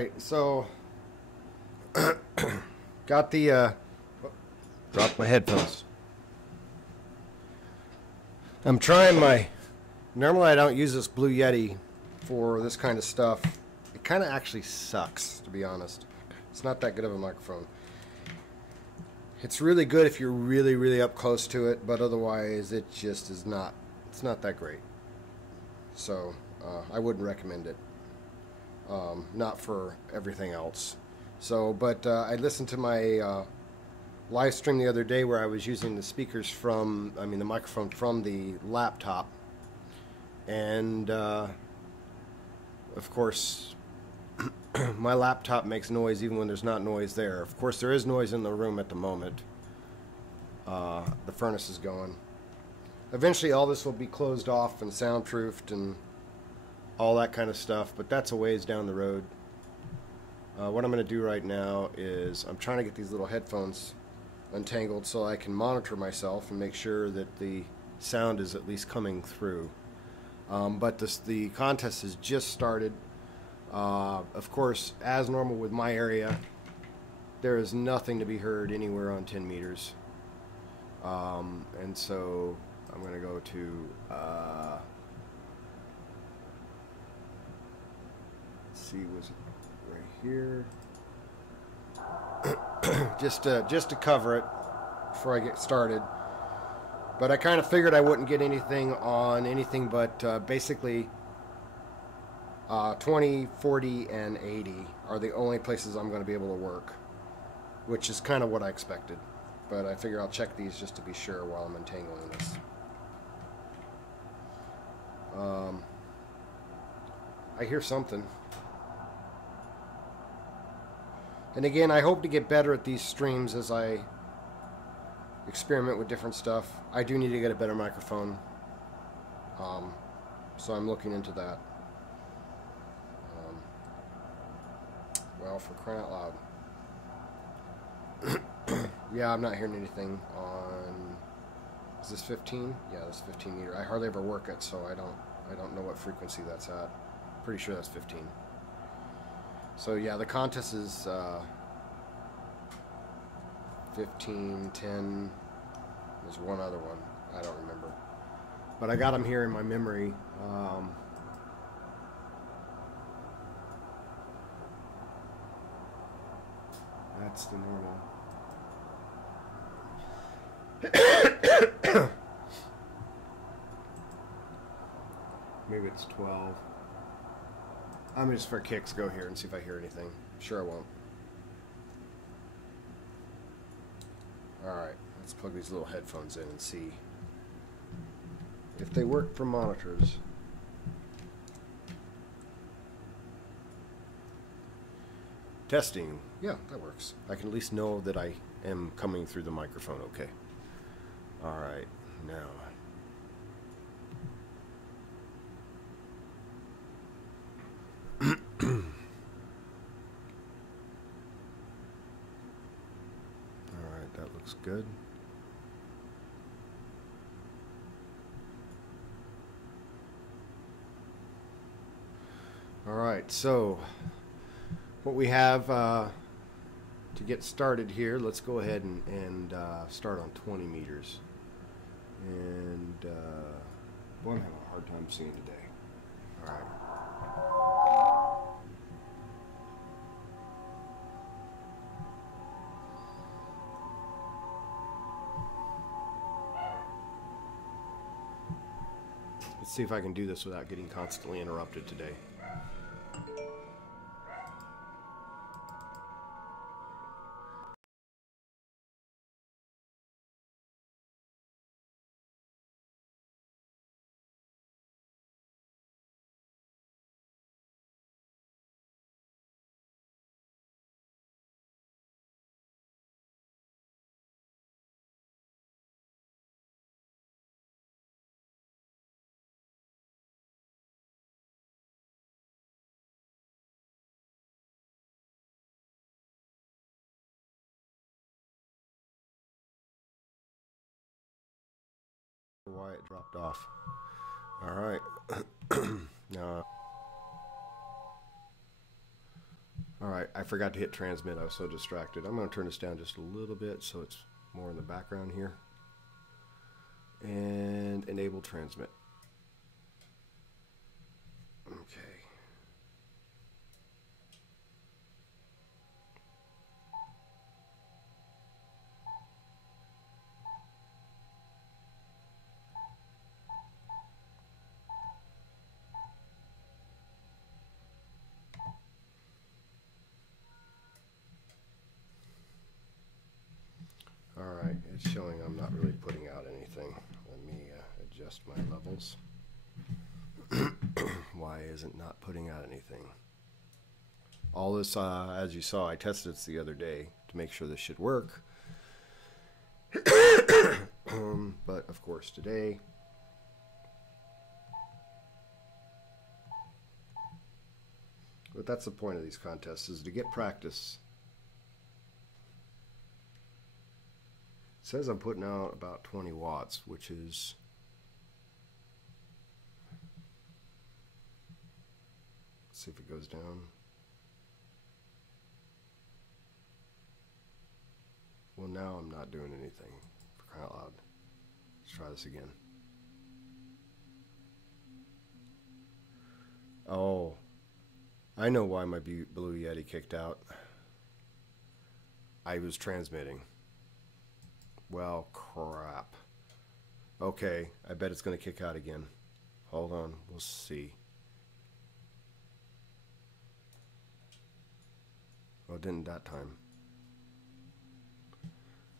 right, so got the dropped my headphones. I'm trying my. Normally, I don't use this Blue Yeti for this kind of stuff. It kind of actually sucks, to be honest. It's not that good of a microphone. It's really good if you're really, really up close to it, but otherwise, it just is not. It's not that great. So I wouldn't recommend it. Not for everything else. So, but I listened to my live stream the other day where I was using the speakers the microphone from the laptop. And, of course, my laptop makes noise even when there's not noise there. Of course, there is noise in the room at the moment. The furnace is going. Eventually, all this will be closed off and soundproofed and all that kind of stuff, but that's a ways down the road. What I'm going to do right now is I'm trying to get these little headphones untangled so I can monitor myself and make sure that the sound is at least coming through. But the contest has just started. Of course, as normal with my area, there is nothing to be heard anywhere on 10 meters. And so I'm going to go to... let's see, was it right here? just to cover it before I get started. But I kind of figured I wouldn't get anything on anything but basically 20, 40, and 80 are the only places I'm going to be able to work, which is kind of what I expected. But I figure I'll check these just to be sure while I'm untangling this. I hear something. And again, I hope to get better at these streams as I experiment with different stuff. I do need to get a better microphone. So I'm looking into that. Well, for crying out loud. Yeah, I'm not hearing anything on... Is this 15? Yeah, that's 15 meter. I hardly ever work it, so I don't know what frequency that's at. Pretty sure that's 15. So yeah, the contest is 15, 10. There's one other one. I don't remember. But I got them here in my memory. That's the normal. Maybe it's 12. I'm just for kicks go here and see if I hear anything. Sure I won't. Alright, let's plug these little headphones in and see if they work for monitors. Testing. Yeah, that works. I can at least know that I am coming through the microphone okay. Alright, now. Alright, that looks good. Alright, so what we have to get started here, let's go ahead and start on 20 meters. And boy, I'm having a hard time seeing today. Alright. Let's see if I can do this without getting constantly interrupted today. Why it dropped off. All right. All right, I forgot to hit transmit. I was so distracted. I'm going to turn this down just a little bit so it's more in the background here. And enable transmit. Okay. All right, it's showing I'm not really putting out anything. Let me adjust my levels. Why is it not putting out anything? All this, as you saw, I tested this the other day to make sure this should work. But of course today, but that's the point of these contests, is to get practice. It says I'm putting out about 20 watts, which is see if it goes down. Well, now I'm not doing anything, for crying out loud. Let's try this again. Oh, I know why my Blue Yeti kicked out. I was transmitting. Well, crap. Okay, I bet it's going to kick out again. Hold on, we'll see. Oh, it didn't that time.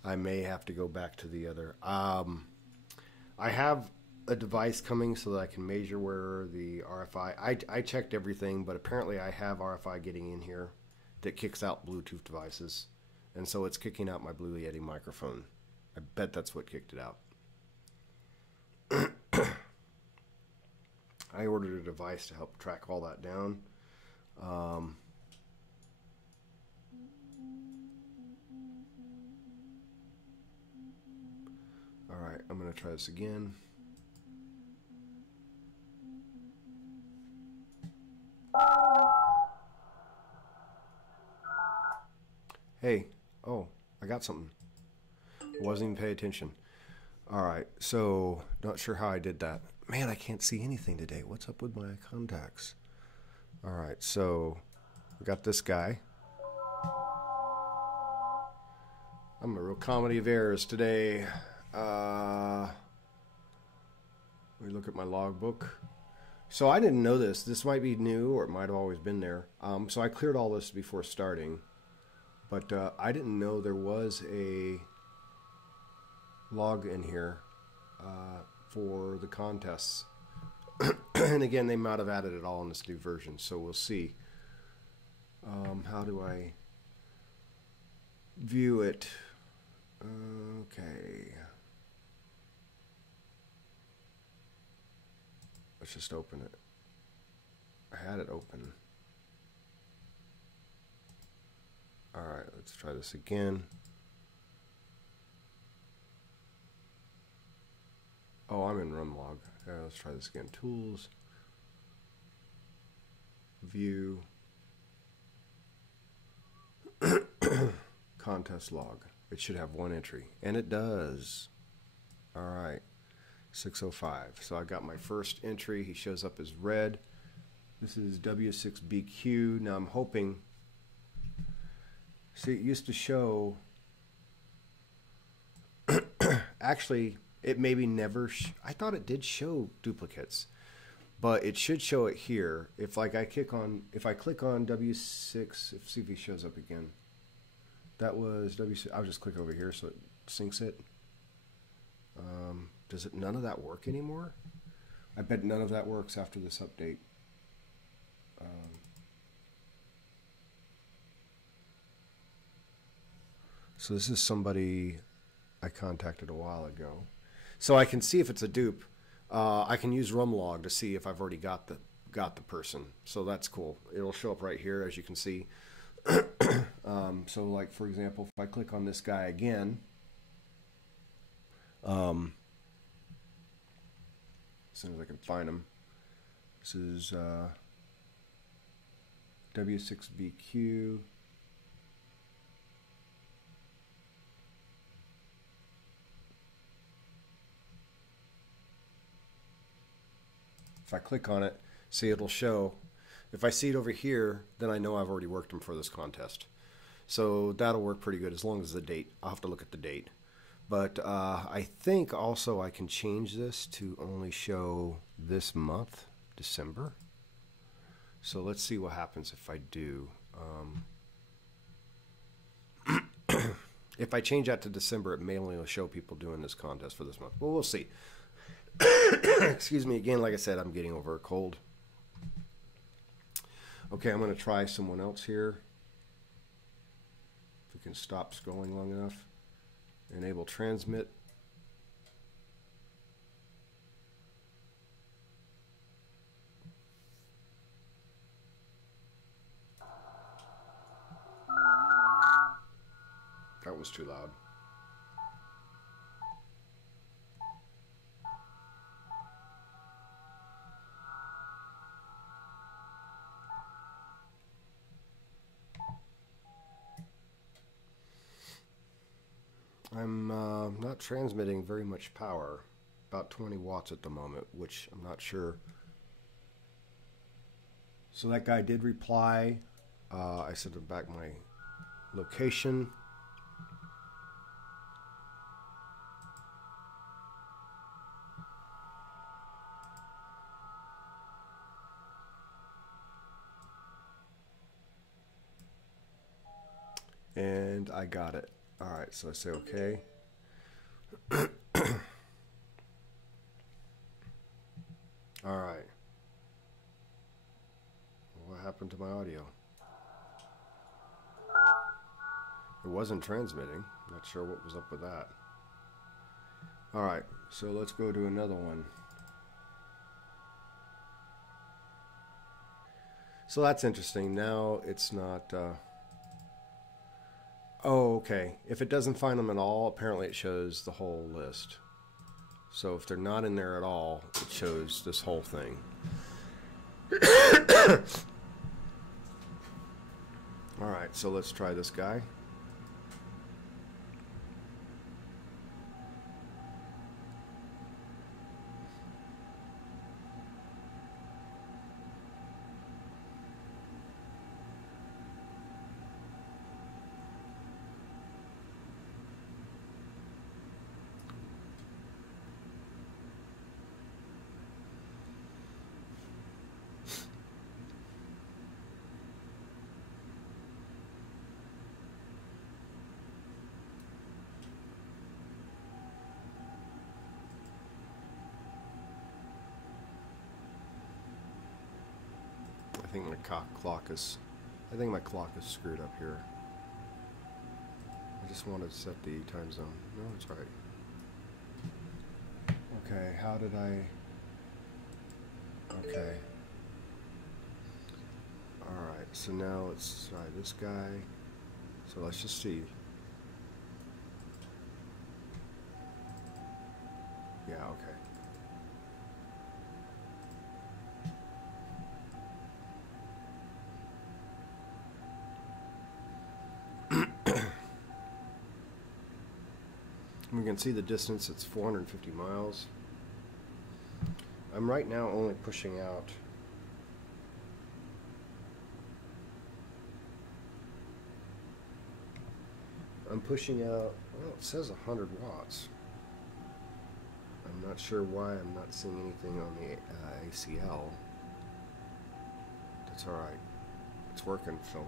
I may have to go back to the other. I have a device coming so that I can measure where the RFI. I checked everything, but apparently I have RFI getting in here that kicks out Bluetooth devices, and so it's kicking out my Blue Yeti microphone. I bet that's what kicked it out. I ordered a device to help track all that down. Alright, I'm going to try this again. Hey, oh, I got something. Wasn't even paying attention. Alright, so not sure how I did that. Man, I can't see anything today. What's up with my contacts? Alright, so we got this guy. I'm a real comedy of errors today. Let me look at my logbook. So I didn't know this. This might be new, or it might have always been there. So I cleared all this before starting. But I didn't know there was a log in here for the contests. And again, they might have added it all in this new version, so we'll see. How do I view it? Okay. Let's just open it. I had it open. Alright, let's try this again. Oh, I'm in RumLog. Let's try this again. Tools. View. Contest log. It should have one entry. And it does. Alright. 605. So I got my first entry. He shows up as red. This is W6BQ. Now I'm hoping... See, it used to show... Actually, it maybe never... I thought it did show duplicates. But it should show it here. If like I click on W6... See if he shows up again. That was W6... I'll just click over here so it syncs it. Does it none of that work anymore? I bet none of that works after this update. So this is somebody I contacted a while ago. So I can see if it's a dupe. I can use RumLog to see if I've already got the person. So that's cool. It'll show up right here, as you can see. So like, for example, if I click on this guy again, as soon as I can find him, this is W6BQ. If I click on it, see it'll show. If I see it over here, then I know I've already worked them for this contest. So that'll work pretty good as long as the date. I'll have to look at the date. But I think also I can change this to only show this month, December. So let's see what happens if I do. If I change that to December, it may only show people doing this contest for this month. Well, we'll see. Excuse me again, like I said, I'm getting over a cold. Okay, I'm going to try someone else here. If we can stop scrolling long enough. Enable transmit. That was too loud. I'm not transmitting very much power, about 20 watts at the moment, which I'm not sure. So that guy did reply. I sent him back my location. And I got it. All right, so I say okay. All right. What happened to my audio? It wasn't transmitting. Not sure what was up with that. All right, so let's go to another one. So that's interesting. Now it's not... Oh, okay. If it doesn't find them at all, apparently it shows the whole list. So if they're not in there at all, it shows this whole thing. All right, so let's try this guy. I think my clock is screwed up here. I just wanted to set the time zone. No, it's right. Okay, how did I... Okay. Alright, so now let's try this guy. So let's just see. Yeah, okay. We can see the distance, it's 450 miles. I'm right now only pushing out well, it says 100 watts. I'm not sure why I'm not seeing anything on the ACL. That's alright. It's working, so.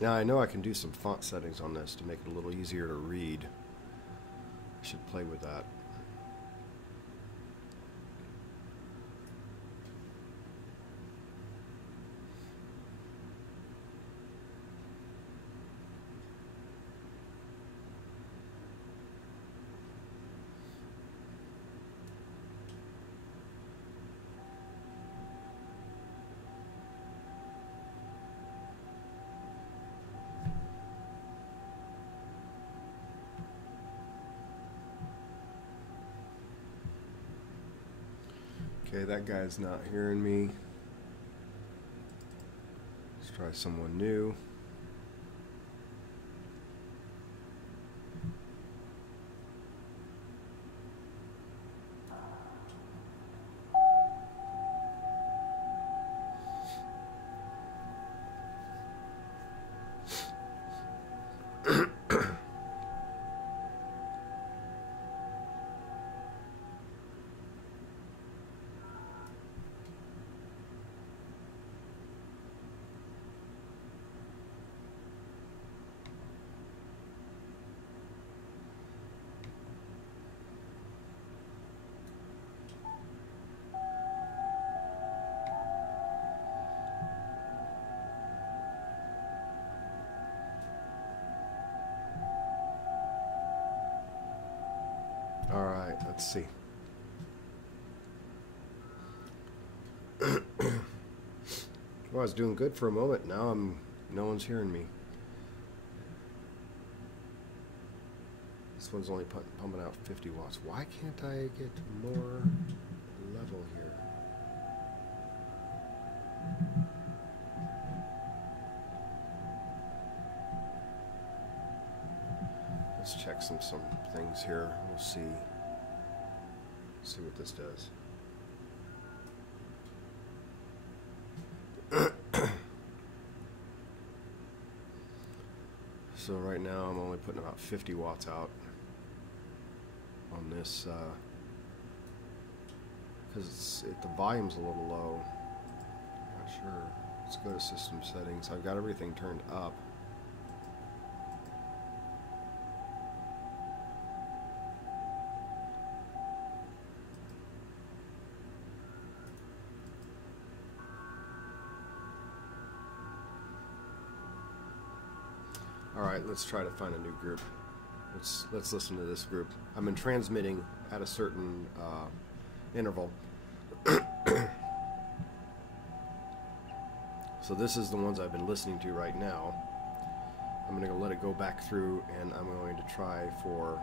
Now I know I can do some font settings on this to make it a little easier to read. I should play with that. Okay, that guy's not hearing me. Let's try someone new. All right, let's see. Well, I was doing good for a moment. Now no one's hearing me. This one's only pumping out 50 watts. Why can't I get more level here? Let's check some things here. We'll see what this does. So right now I'm only putting about 50 watts out on this because the volume's a little low. Not sure. Let's go to system settings. I've got everything turned up. All right, let's try to find a new group. Let's listen to this group. I've been transmitting at a certain interval. So this is the ones I've been listening to right now. I'm going to let it go back through, and I'm going to try for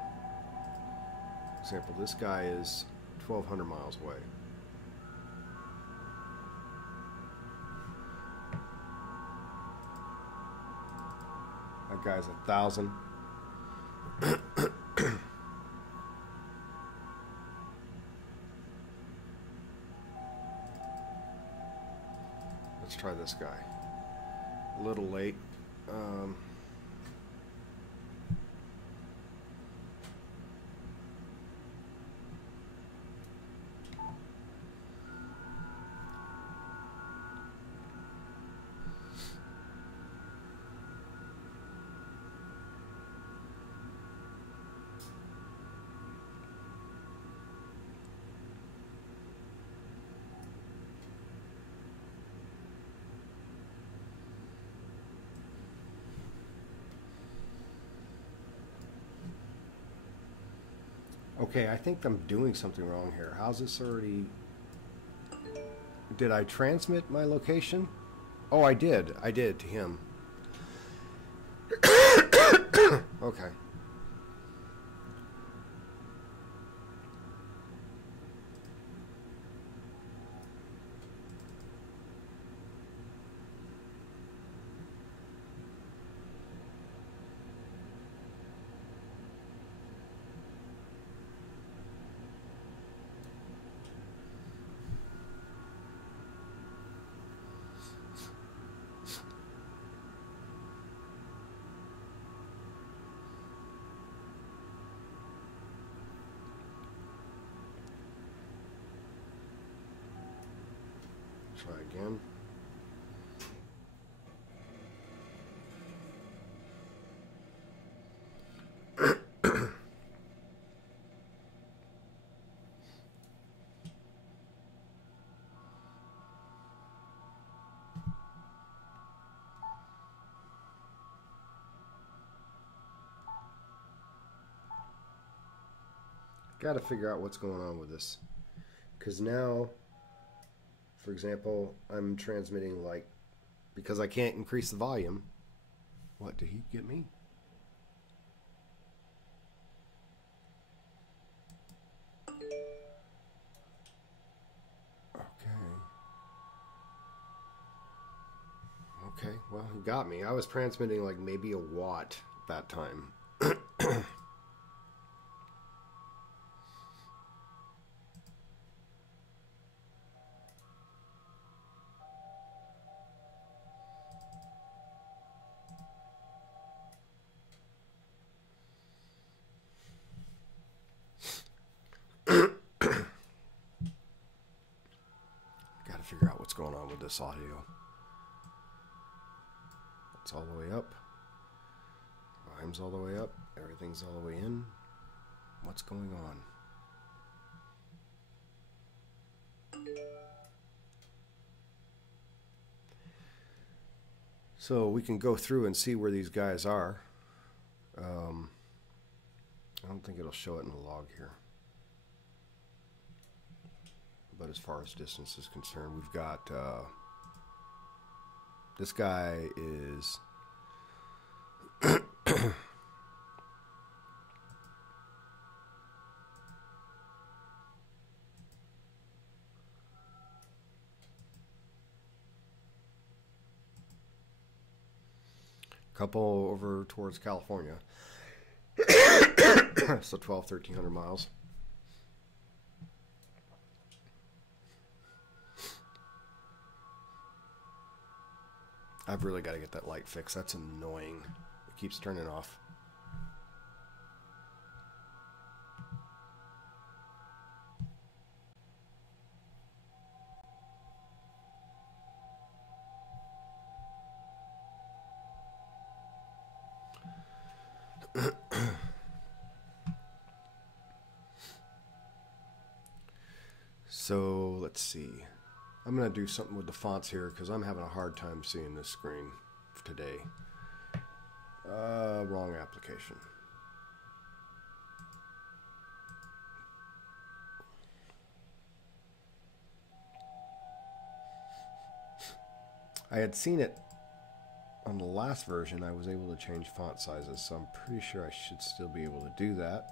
example, this guy is 1,200 miles away. That guy's 1,000. Let's try this guy. A little late. Okay, I think I'm doing something wrong here. How's this already... Did I transmit my location? Oh, I did. I did to him. Okay. Try again. Got to figure out what's going on with this, because now, for example, I'm transmitting like, because I can't increase the volume. What, did he get me? Okay, well, you got me. I was transmitting like maybe a watt that time. Got to figure out what's going on with this audio. It's all the way up. Volume's all the way up. Everything's all the way in. What's going on? So we can go through and see where these guys are. I don't think it'll show it in the log here. But as far as distance is concerned, we've got this guy is couple over towards California. So 1,300 miles. I've really got to get that light fixed. That's annoying. It keeps turning off. So let's see. I'm going to do something with the fonts here because I'm having a hard time seeing this screen today. Wrong application. I had seen it on the last version. I was able to change font sizes, so I'm pretty sure I should still be able to do that.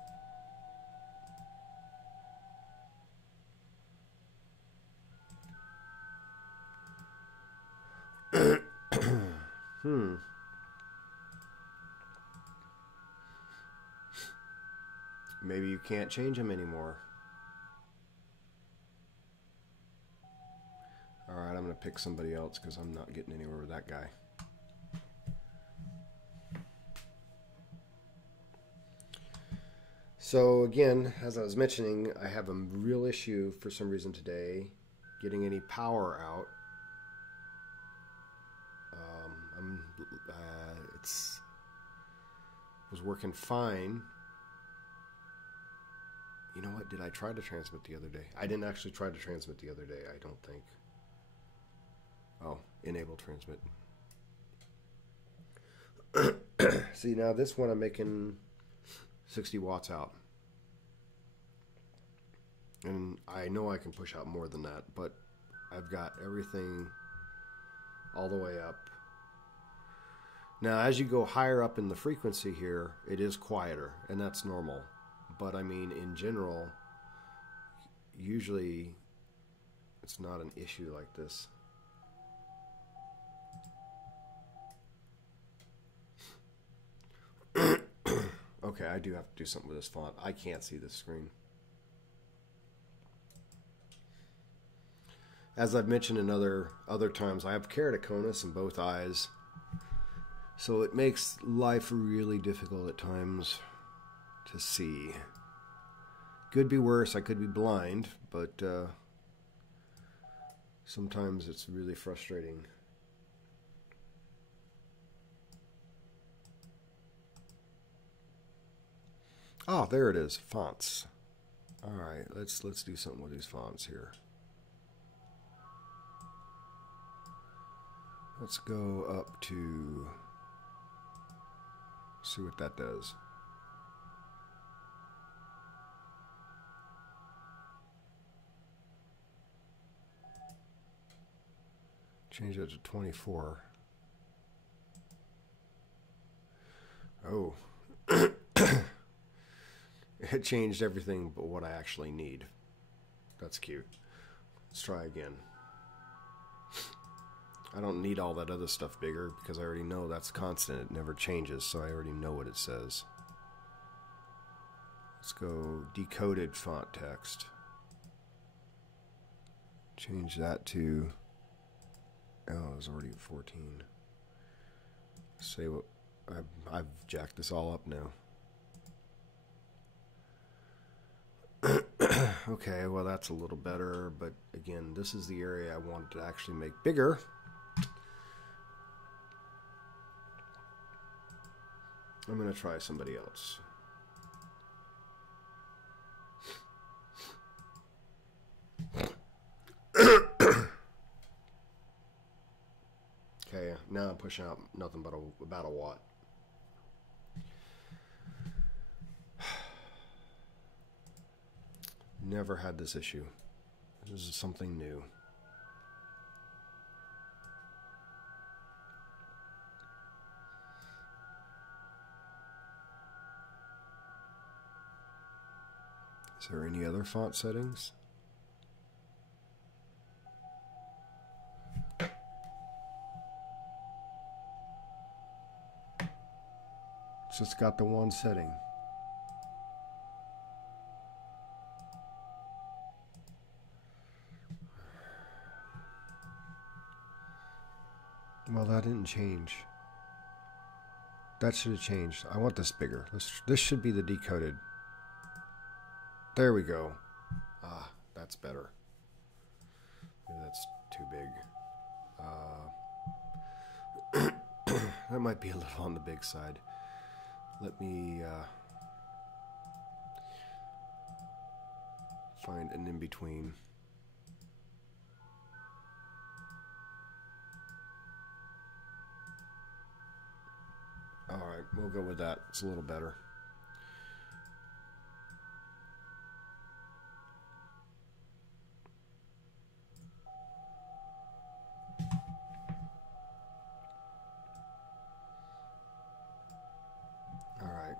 Maybe you can't change them anymore. Alright, I'm going to pick somebody else because I'm not getting anywhere with that guy. So again, as I was mentioning, I have a real issue for some reason today getting any power out. It's was working fine. You know what? Did I try to transmit the other day? I didn't actually try to transmit the other day, I don't think. Oh, enable transmit. See, now this one I'm making 60 watts out. And I know I can push out more than that, but I've got everything all the way up. Now, as you go higher up in the frequency here, it is quieter, and that's normal. But, I mean, in general, usually it's not an issue like this. Okay, I do have to do something with this font. I can't see this screen. As I've mentioned in other times, I have keratoconus in both eyes. So it makes life really difficult at times to see. Could be worse, I could be blind, but sometimes it's really frustrating. Oh, there it is, fonts. All right, let's do something with these fonts here. Let's go up to see what that does. Change that to 24. Oh. It changed everything but what I actually need. That's cute. Let's try again. I don't need all that other stuff bigger because I already know that's constant. It never changes, so I already know what it says. Let's go decoded font text. Change that to... Oh, it was already at 14. Say what... I've jacked this all up now. Okay, well that's a little better, but again, this is the area I wanted to actually make bigger. I'm going to try somebody else. Okay, now I'm pushing out nothing but about a watt. Never had this issue. This is something new. Is there any other font settings? It's just got the one setting. Well, that didn't change. That should have changed. I want this bigger. This should be the decoded. There we go. Ah, that's better. Maybe that's too big. That might be a little on the big side. Let me find an in-between. Alright, we'll go with that. It's a little better. Alright.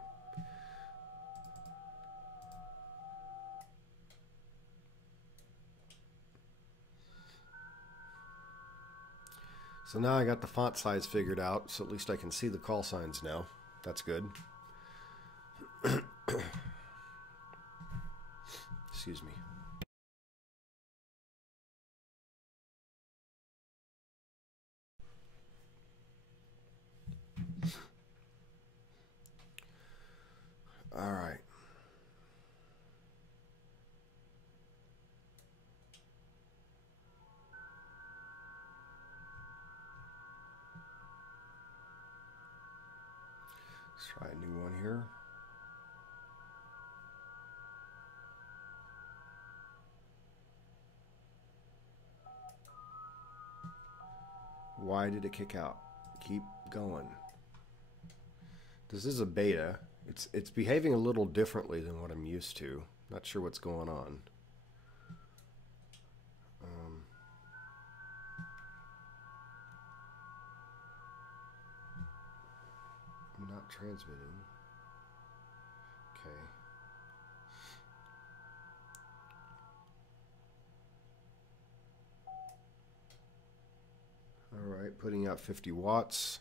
So now I got the font size figured out, so at least I can see the call signs now. That's good. Excuse me. All right. Let's try a new one here. Why did it kick out? Keep going. This is a beta. It's behaving a little differently than what I'm used to. Not sure what's going on. I'm not transmitting. Okay. All right, putting out 50 watts.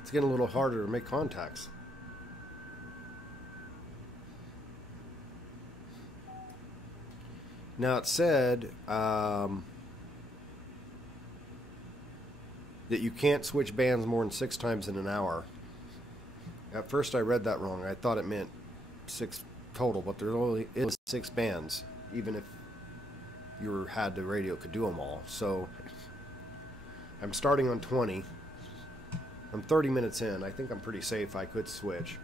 It's getting a little harder to make contacts. Now it said that you can't switch bands more than 6 times in an hour. At first I read that wrong. I thought it meant 6 total, but there only is 6 bands, even if you had the radio could do them all. So I'm starting on 20. I'm 30 minutes in. I think I'm pretty safe. I could switch.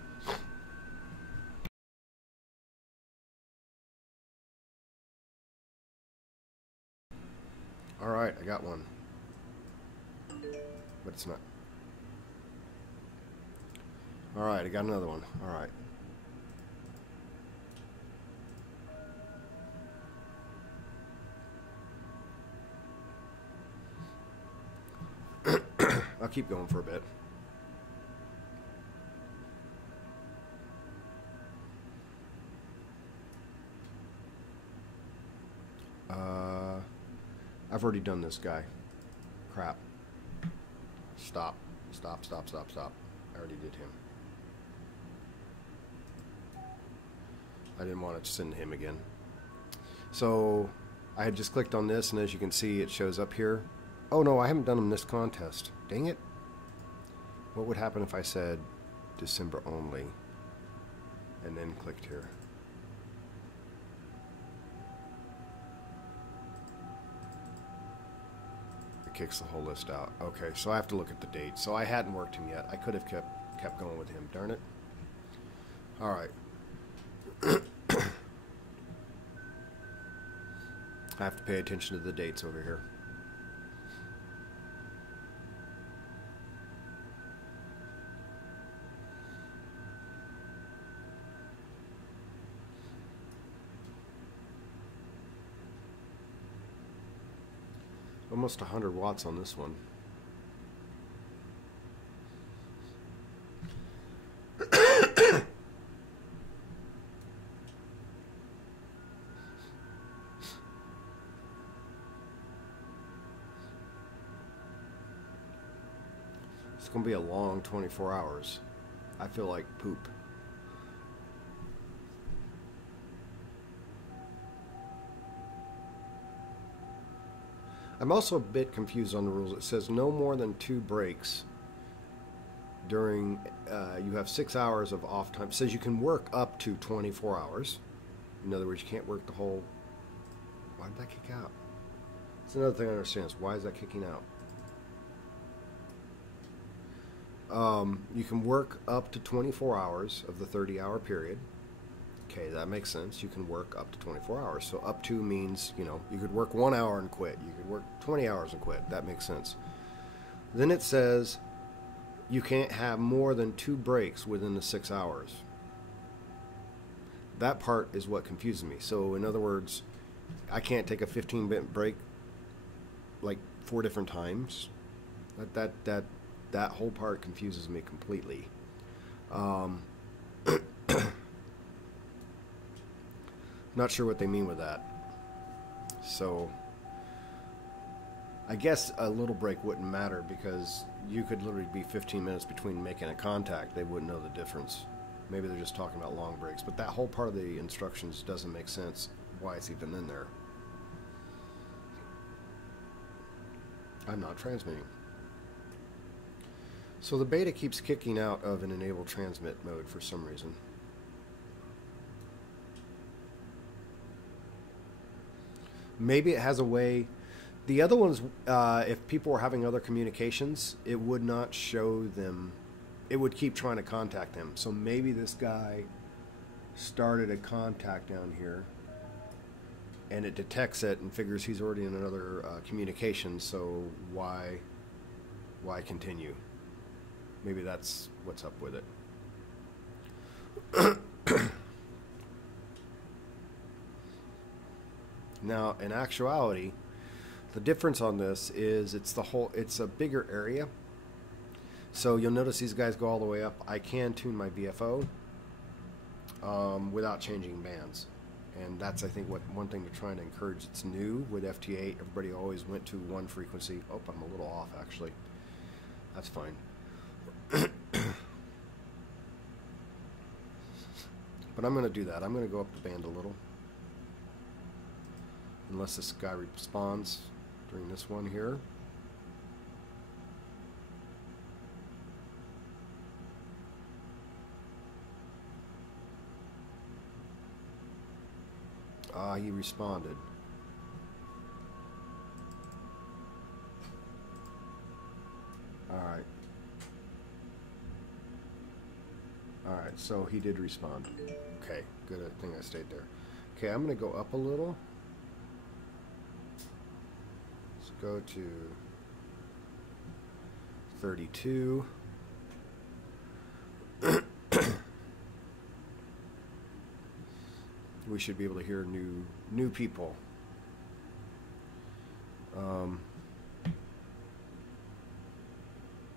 All right, I got one. But it's not. All right, I got another one. All right. keep going for a bit. I've already done this guy. Crap. Stop. Stop, stop, stop, stop. I already did him. I didn't want to send him again. So I had just clicked on this, and as you can see, it shows up here. Oh no, I haven't done him this contest. Dang it. What would happen if I said December only and then clicked here? It kicks the whole list out. Okay, so I have to look at the date. So I hadn't worked him yet. I could have kept going with him. Darn it. All right. I have to pay attention to the dates over here. Almost 100 watts on this one. It's going to be a long 24 hours. I feel like poop. I'm also a bit confused on the rules. It says no more than 2 breaks during, you have 6 hours of off time. It says you can work up to 24 hours. In other words, you can't work the whole... Why did that kick out? That's another thing I understand is why is that kicking out? You can work up to 24 hours of the 30-hour period. Okay, that makes sense. You can work up to 24 hours. So up to means, you know, you could work 1 hour and quit. You could work 20 hours and quit. That makes sense. Then it says you can't have more than 2 breaks within the 6 hours. That part is what confuses me. So in other words, I can't take a 15-minute break like 4 different times. That whole part confuses me completely. Not sure what they mean with that. So I guess a little break wouldn't matter because you could literally be 15 minutes between making a contact. They wouldn't know the difference. Maybe they're just talking about long breaks. But that whole part of the instructions doesn't make sense why it's even in there. I'm not transmitting. So the beta keeps kicking out of an enable transmit mode for some reason. Maybe it has a way. The other ones, if people were having other communications, it would not show them. It would keep trying to contact them. So maybe this guy started a contact down here, and it detects it and figures he's already in another communication. So why continue? Maybe that's what's up with it. Now, in actuality, the difference on this is it's a bigger area. So you'll notice these guys go all the way up. I can tune my VFO without changing bands. And that's, I think, one thing they're trying to encourage. It's new with FT8. Everybody always went to one frequency. Oh, I'm a little off, actually. That's fine. But I'm going to do that. I'm going to go up the band a little. Unless this guy responds during this one here. Ah, he responded. Alright. Alright, so he did respond. Okay, good thing I stayed there. Okay, I'm going to go up a little. Let's go to 32. We should be able to hear new people.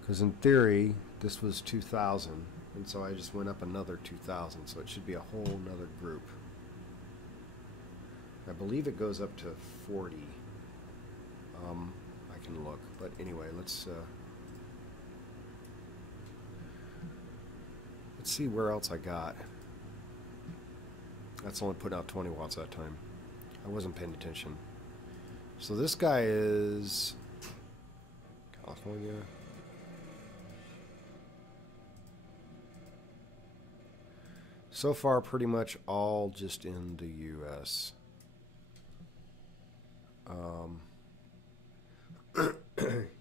Because in theory, this was 2,000, and so I just went up another 2,000, so it should be a whole nother group. I believe it goes up to 40. I can look, but anyway, let's see where else I got. That's only putting out 20 watts that time. I wasn't paying attention. So this guy is California. So far, pretty much all just in the U.S.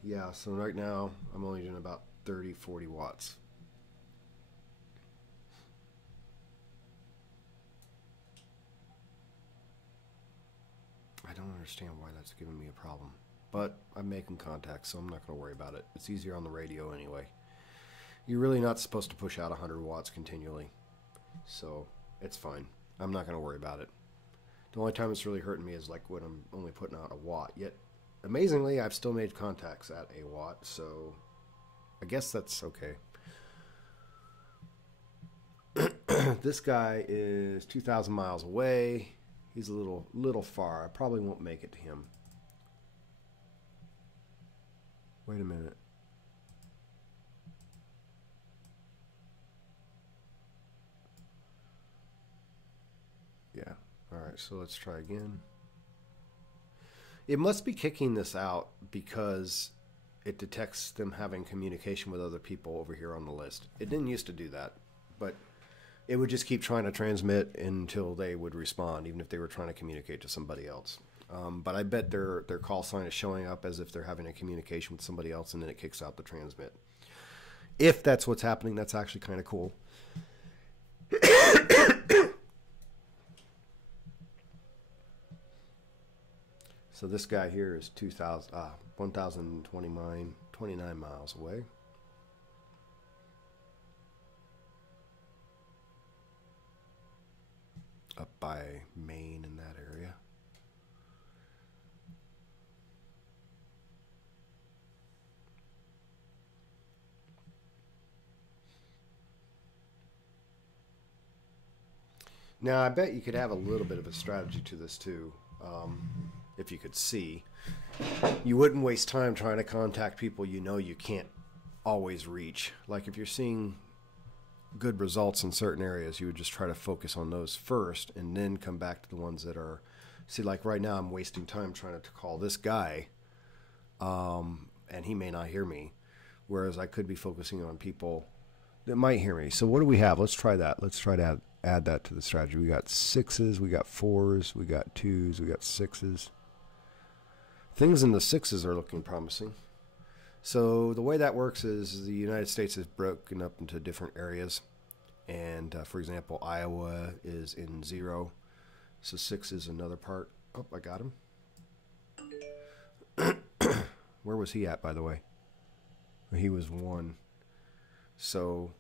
Yeah, so right now I'm only doing about 30, 40 watts. I don't understand why that's giving me a problem. But I'm making contact, so I'm not going to worry about it. It's easier on the radio anyway. You're really not supposed to push out 100 watts continually. So it's fine. I'm not going to worry about it. The only time it's really hurting me is like when I'm only putting out a watt. Yet, amazingly, I've still made contacts at a watt, so I guess that's okay. This guy is 2,000 miles away. He's a little far. I probably won't make it to him. Wait a minute. Yeah. All right, so let's try again. It must be kicking this out because it detects them having communication with other people over here on the list. It didn't used to do that, but it would just keep trying to transmit until they would respond, even if they were trying to communicate to somebody else. But I bet their call sign is showing up as if they're having a communication with somebody else, and then it kicks out the transmit. If that's what's happening, that's actually kind of cool. So this guy here is 1,029 miles away. Up by Maine in that area. Now, I bet you could have a little bit of a strategy to this too. If you could see, you wouldn't waste time trying to contact people you know you can't always reach. Like if you're seeing good results in certain areas, you would just try to focus on those first and then come back to the ones that are, see, like right now I'm wasting time trying to call this guy, and he may not hear me, whereas I could be focusing on people that might hear me. So what do we have? Let's try that. Let's try to add that to the strategy. We got 6s, we got 4s, we got 2s, we got 6s. Things in the 6s are looking promising. So the way that works is the United States is broken up into different areas. And for example, Iowa is in 0. So 6 is another part. Oh, I got him. Where was he at, by the way? He was 1. So,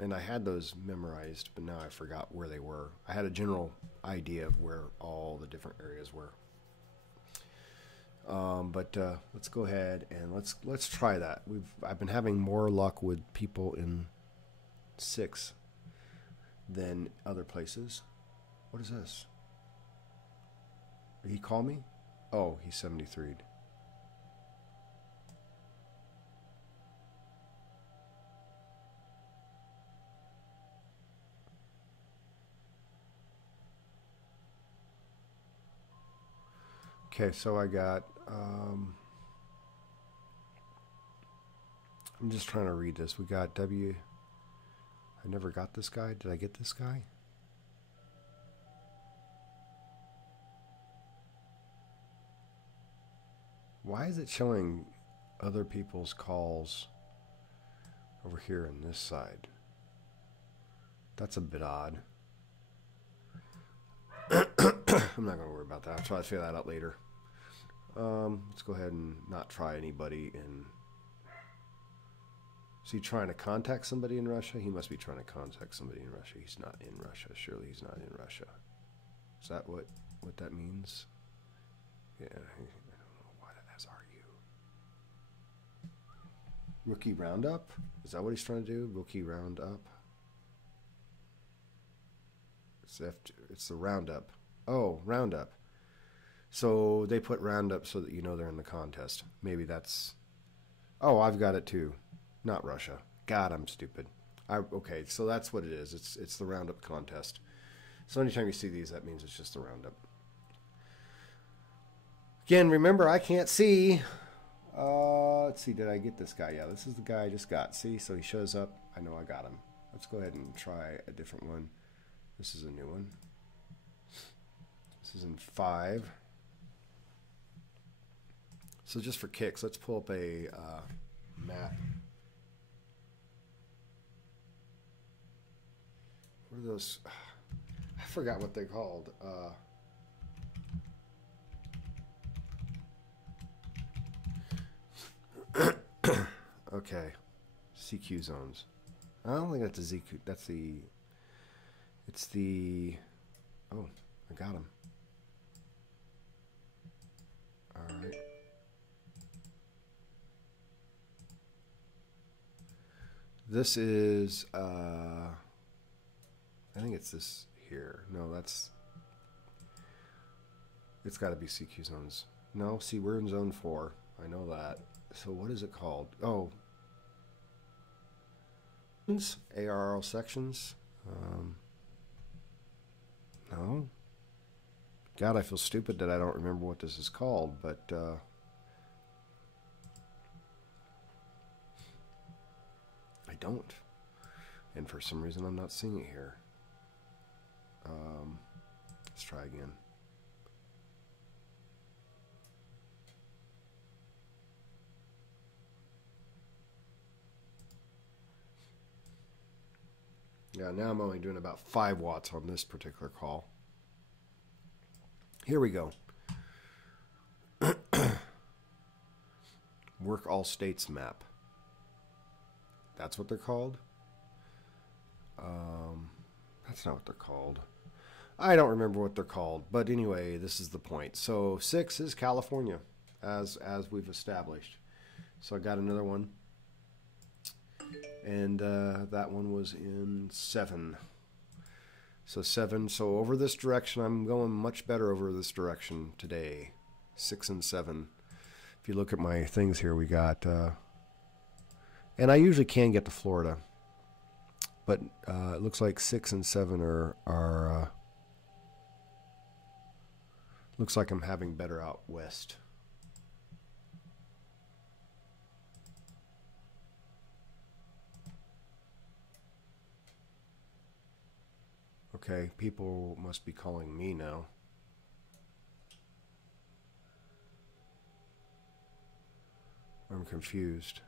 and I had those memorized, but now I forgot where they were. I had a general idea of where all the different areas were. But let's go ahead and let's try that. I've been having more luck with people in 6 than other places. What is this? Did he call me? Oh, he's 73'd. Okay, so I got, I'm just trying to read this. We got W, I never got this guy. Did I get this guy? Why is it showing other people's calls over here on this side? That's a bit odd. I'm not going to worry about that. I'll try to figure that out later. Let's go ahead and not try anybody in... Is he trying to contact somebody in Russia? He must be trying to contact somebody in Russia. He's not in Russia. Surely he's not in Russia. Is that what that means? Yeah, I don't know why that has RU. Rookie Roundup? Is that what he's trying to do? Rookie Roundup? It's the Roundup. Oh, Roundup. So they put Roundup so that you know they're in the contest. Maybe that's... Oh, I've got it too. Not Russia. God, I'm stupid. Okay, so that's what it is. It's the Roundup contest. So anytime you see these, that means it's just the Roundup. Again, remember, I can't see. Let's see, did I get this guy? Yeah, this is the guy I just got. See, so he shows up. I know I got him. Let's go ahead and try a different one. This is a new one. This is in 5. So just for kicks, let's pull up a map. What are those? I forgot what they're called. Okay, CQ zones. I don't think that's a ZQ. That's the. It's the. Oh, I got him. All right. This is. I think it's this here. No, that's. It's got to be CQ zones. No, see, we're in zone 4. I know that. So what is it called? Oh. ARL sections. No. God, I feel stupid that I don't remember what this is called, but I don't. And for some reason I'm not seeing it here. Let's try again. Yeah, now I'm only doing about 5 watts on this particular call. Here we go. Work all states map. That's what they're called? That's not what they're called. I don't remember what they're called, but anyway, this is the point. So 6 is California, as we've established. So I got another one. And that one was in 7. So 7. So over this direction, I'm going much better over this direction today. 6 and 7. If you look at my things here, we got... and I usually can get to Florida. But it looks like 6 and 7 are looks like I'm having better out west. Okay, people must be calling me now. I'm confused.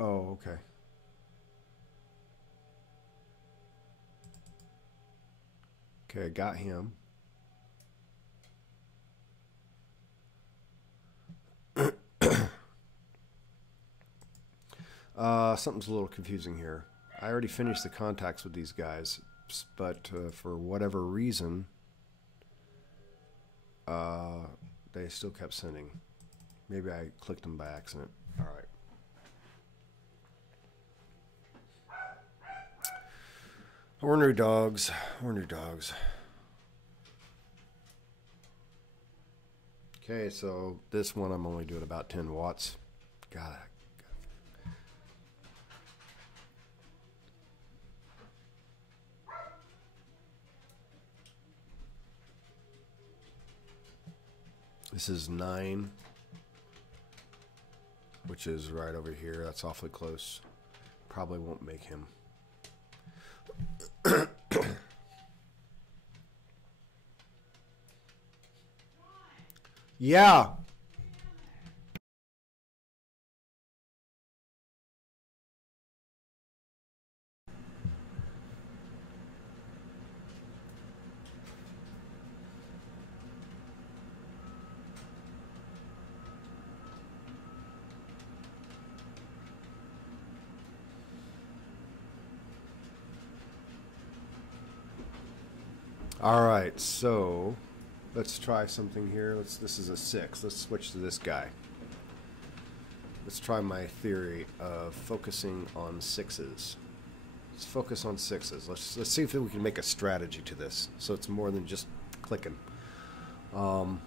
Oh, okay. Okay, I got him. Something's a little confusing here. I already finished the contacts with these guys, but for whatever reason, they still kept sending. Maybe I clicked them by accident. All right. We're new dogs. We're new dogs. Okay, so this one I'm only doing about 10 watts. Got it. This is 9, which is right over here. That's awfully close. Probably won't make him. Yeah. All right, so let's try something here. This is a 6. Let's switch to this guy. Let's try my theory of focusing on sixes. Let's focus on sixes. Let's see if we can make a strategy to this, so it's more than just clicking. I've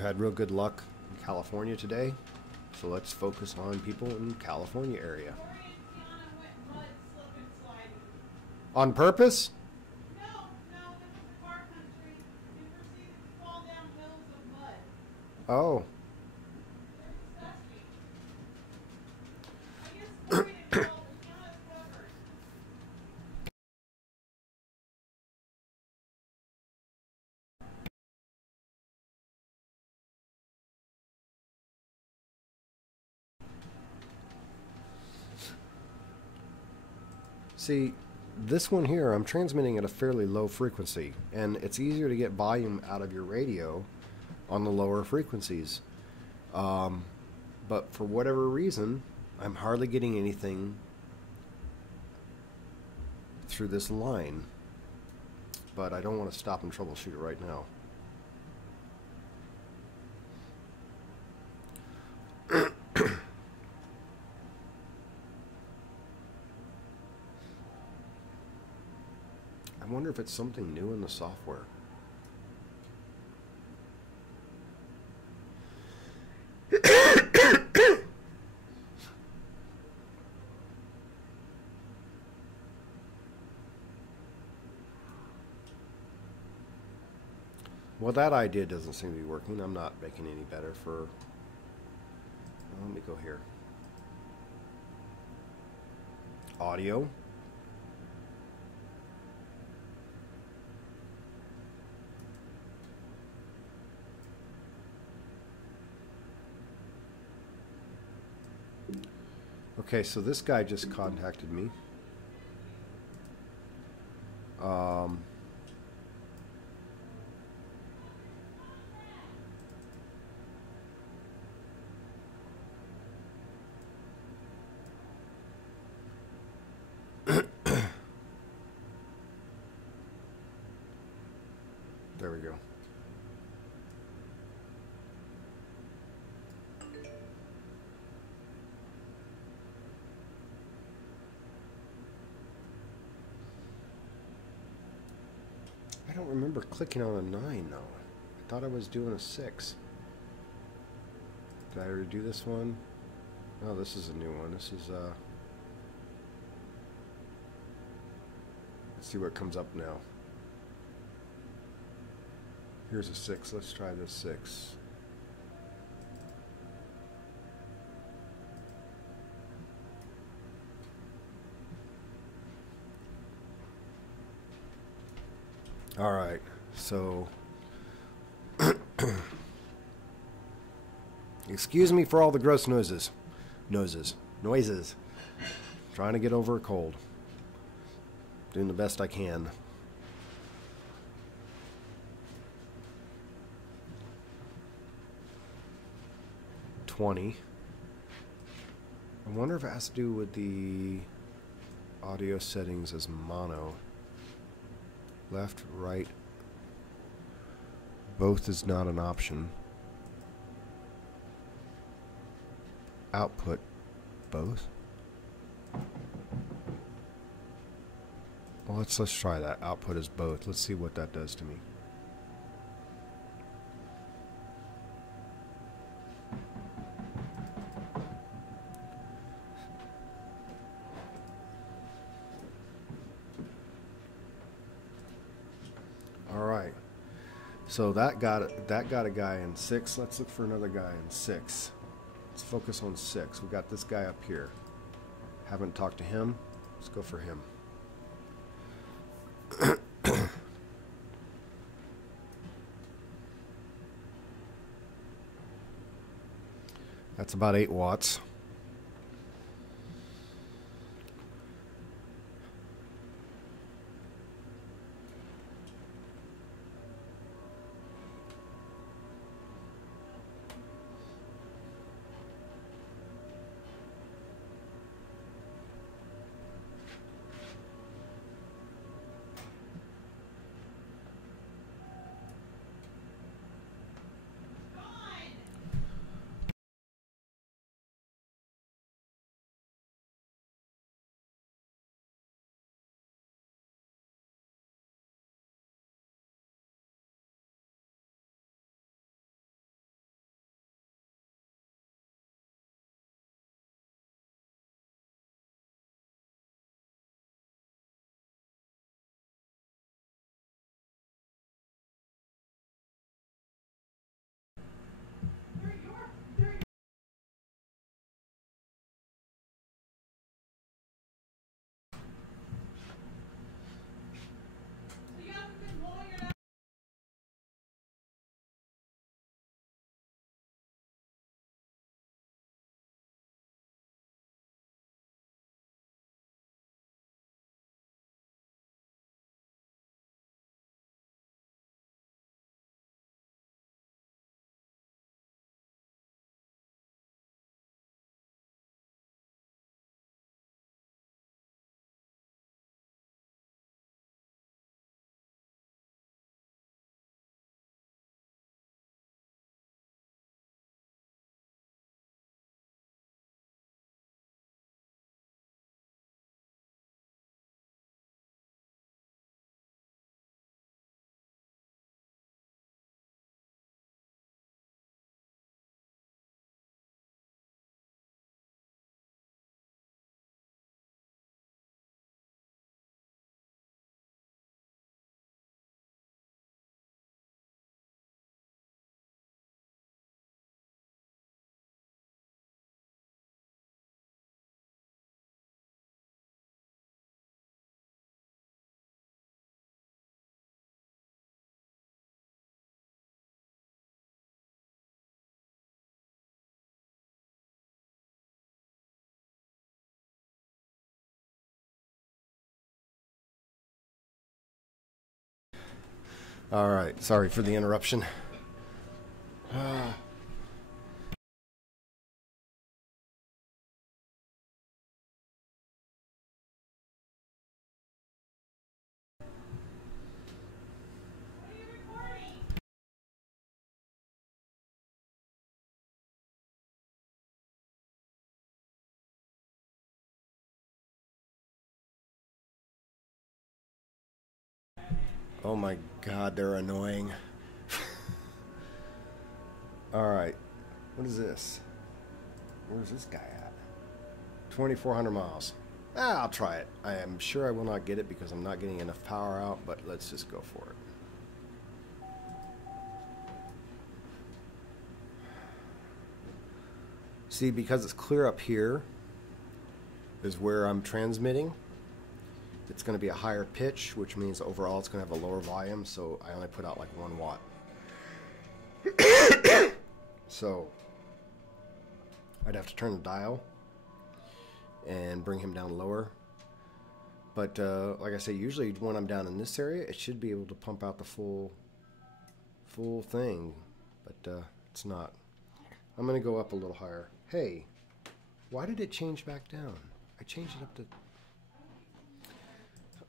had real good luck in California today, so let's focus on people in California area. On purpose? No, no, it was car country. You proceeded to fall down hills of mud. Oh. They're disgusting. I guess Florida Hill is not covered. See, this one here, I'm transmitting at a fairly low frequency, and it's easier to get volume out of your radio on the lower frequencies. But for whatever reason, I'm hardly getting anything through this line. But I don't want to stop and troubleshoot it right now. I wonder if it's something new in the software. Well, that idea doesn't seem to be working. I'm not making any better for... Let me go here. Audio. Okay, so this guy just contacted me. There we go. I don't remember clicking on a 9 though. I thought I was doing a 6. Did I already do this one? Oh, this is a new one. This is let's see what comes up now. Here's a 6. Let's try this 6. All right, so excuse me for all the gross noises. Trying to get over a cold. Doing the best I can. I wonder if it has to do with the audio settings as mono. Left, right. Both is not an option. Output, both. Well, let's try that. Output is both. Let's see what that does to me. All right. So that got a guy in 6. Let's look for another guy in 6. Let's focus on 6. We got this guy up here. Haven't talked to him. Let's go for him. That's about 8 watts. All right, sorry for the interruption. What are you recording? Oh my God, they're annoying. All right, what is this? Where's this guy at? 2,400 miles. I'll try it. I am sure I will not get it because I'm not getting enough power out, but let's just go for it. See, because it's clear up here is where I'm transmitting. It's going to be a higher pitch, which means overall it's going to have a lower volume, so I only put out like 1 watt. So I'd have to turn the dial and bring him down lower. But like I say, usually when I'm down in this area, it should be able to pump out the full thing, but it's not. I'm going to go up a little higher. Hey, why did it change back down? I changed it up to...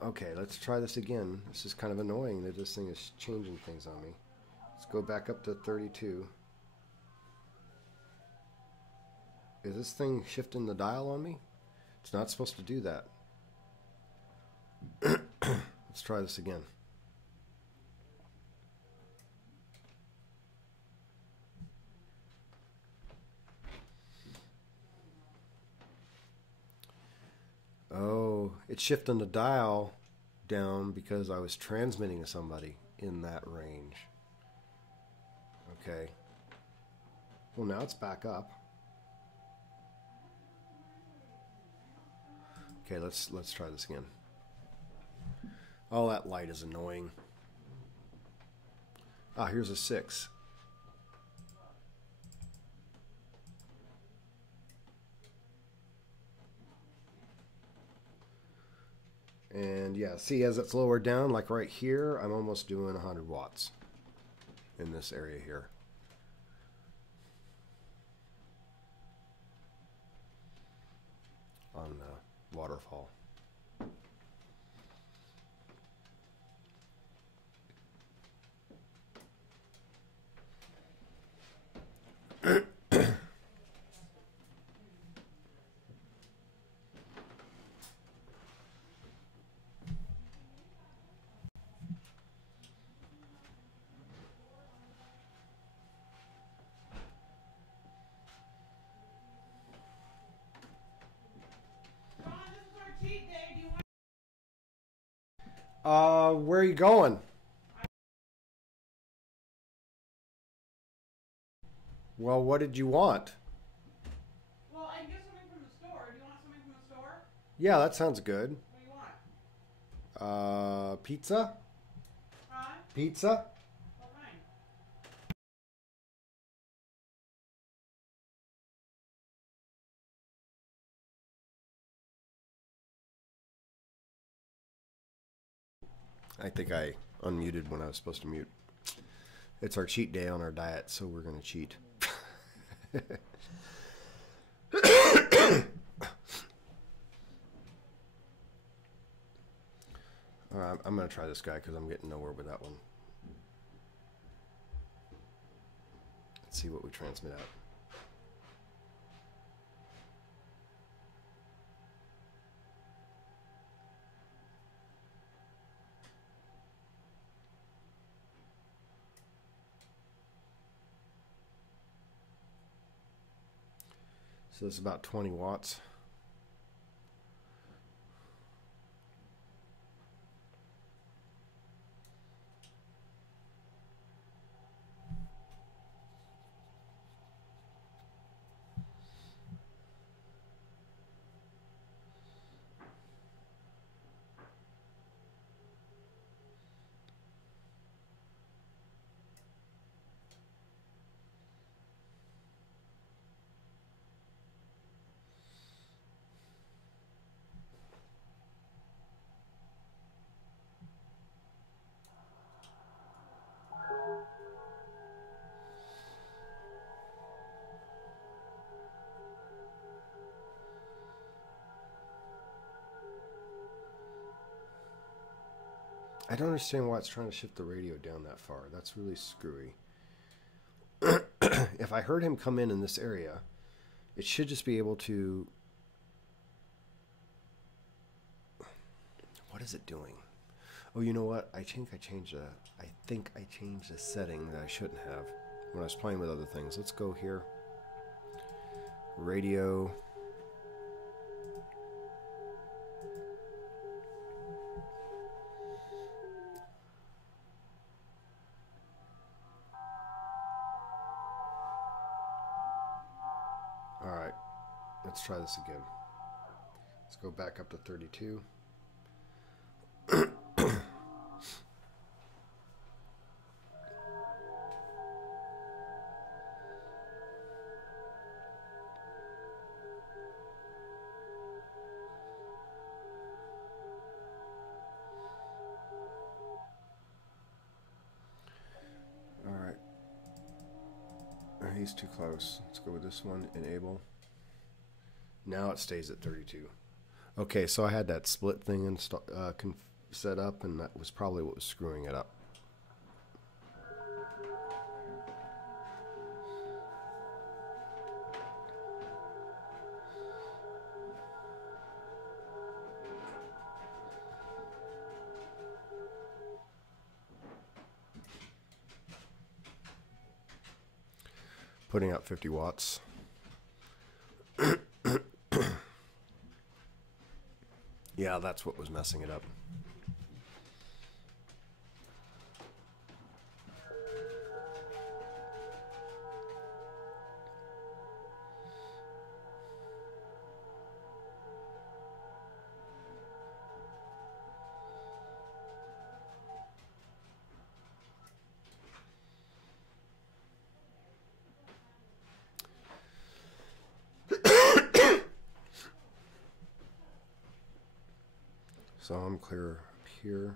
Okay, let's try this again. This is kind of annoying that this thing is changing things on me. Let's go back up to 32. Is this thing shifting the dial on me? It's not supposed to do that. Let's try this again. Oh, it's shifting the dial down because I was transmitting to somebody in that range. Okay. Well, now it's back up. Okay, let's try this again. Oh, that light is annoying. Ah, here's a 6. And yeah, see, as it's lowered down, like right here, I'm almost doing 100 watts in this area here. On the waterfall. Ron, this is our cheat day. Do you want? Where are you going? Well, what did you want? Well, I can get something from the store. Do you want something from the store? Yeah, that sounds good. What do you want? Pizza? Huh? Pizza? What kind? I think I unmuted when I was supposed to mute. It's our cheat day on our diet, so we're going to cheat. I'm going to try this guy because I'm getting nowhere with that one. Let's see what we transmit out. So it's about 20 watts. I don't understand why it's trying to shift the radio down that far. That's really screwy. If I heard him come in this area, it should just be able to... What is it doing? Oh, you know what? I think I changed a setting that I shouldn't have when I was playing with other things. Let's go here. Radio. All right. Let's try this again. Let's go back up to 32. He's too close. Let's go with this one. Enable. Now it stays at 32. Okay, so I had that split thing set up, and that was probably what was screwing it up. Putting out 50 watts. Yeah, that's what was messing it up. So I'm clear up here.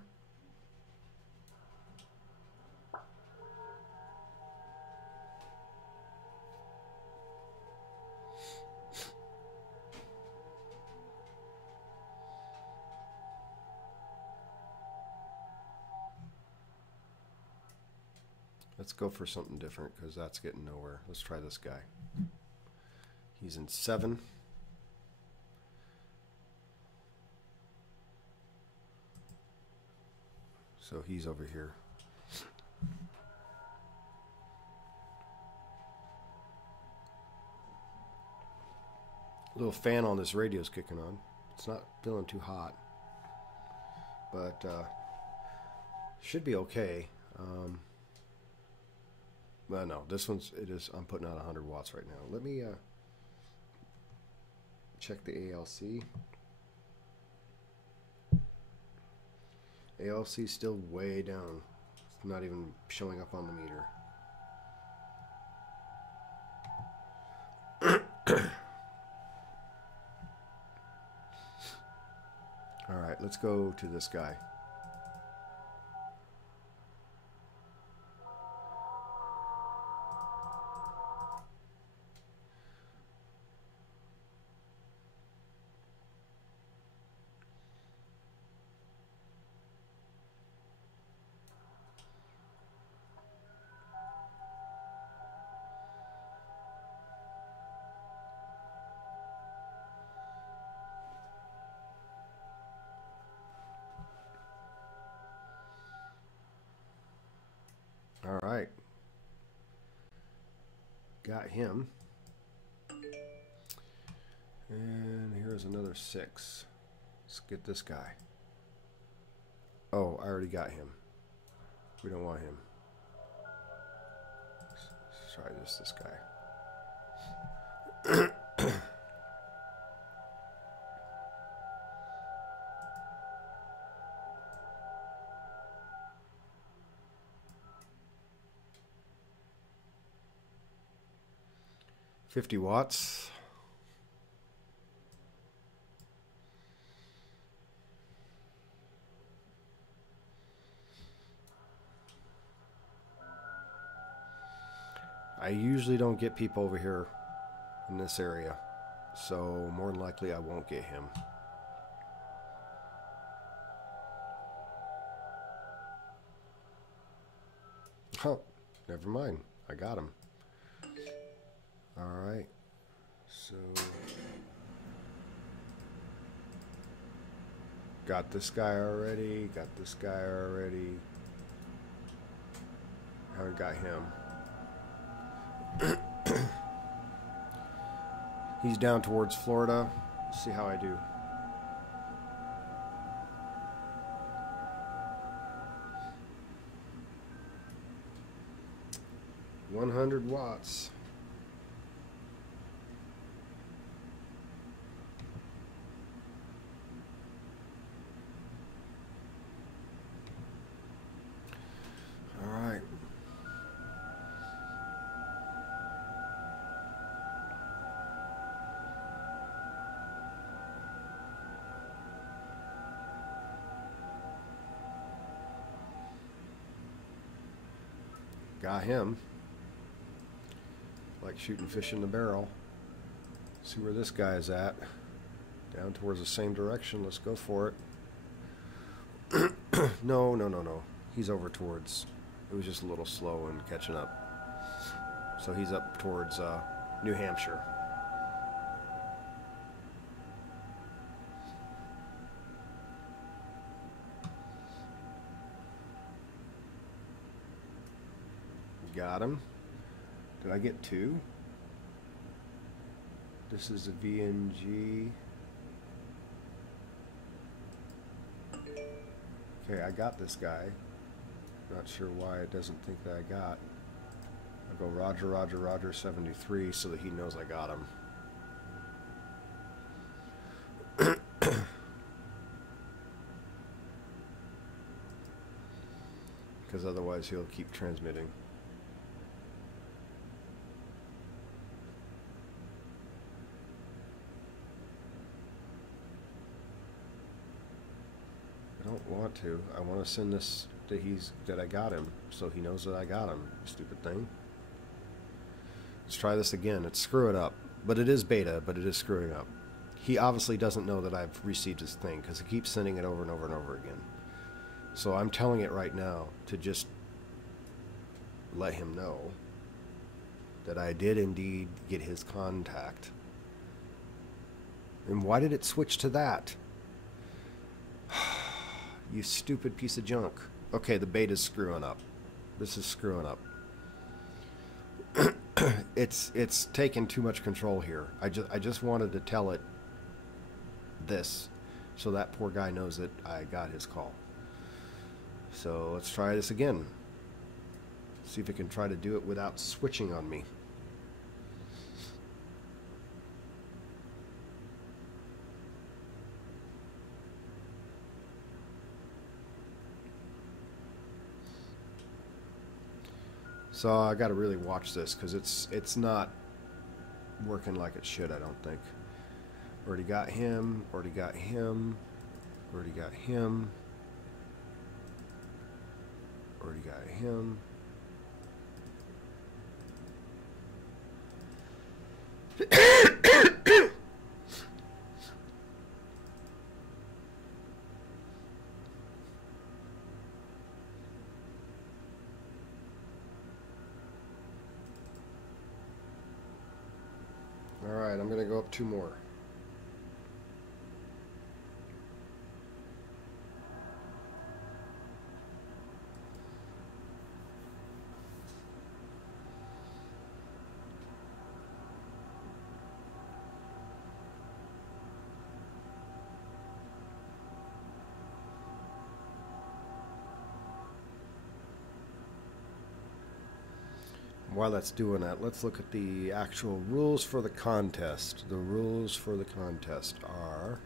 Let's go for something different because that's getting nowhere. Let's try this guy. He's in 7. So he's over here. Little fan on this radio's kicking on. It's not feeling too hot, but should be okay. Well, no, this one's I'm putting out 100 watts right now. Let me check the ALC. ALC's still way down. It's not even showing up on the meter. All right, let's go to this guy. All right. Got him. And here's another 6. Let's get this guy. Oh, I already got him. We don't want him. Let's try this guy. 50 watts. I usually don't get people over here in this area, so more than likely I won't get him. Oh, never mind. I got him. Alright. So... got this guy already. Got this guy already. Haven't got him. He's down towards Florida. See how I do. 100 watts. All right. Got him. Like shooting fish in the barrel. See where this guy is at. Down towards the same direction. Let's go for it. No, no, no, no. He's over towards... it was just a little slow in catching up. So he's up towards New Hampshire. Got him. Did I get two? This is a VNG. Okay, I got this guy. Not sure why it doesn't think that I got. I'll go Roger, Roger, Roger 73 so that he knows I got him. Because otherwise he'll keep transmitting. I don't want to. I want to send this that I got him, so he knows that I got him. Stupid thing. Let's try this again. It's screwing up, but it is beta, but it is screwing up. He obviously doesn't know that I've received his thing because he keeps sending it over and over and over again. So I'm telling it right now to just let him know that I did indeed get his contact. And why did it switch to that? You stupid piece of junk. Okay, the beta's screwing up. This is screwing up. It's taken too much control here. I just wanted to tell it this so that poor guy knows that I got his call. So let's try this again. See if it can try to do it without switching on me. So I got to really watch this because it's not working like it should, I don't think. Already got him, already got him, already got him, already got him. Alright, I'm going to go up two more. While that's doing that, let's look at the actual rules for the contest. The rules for the contest are...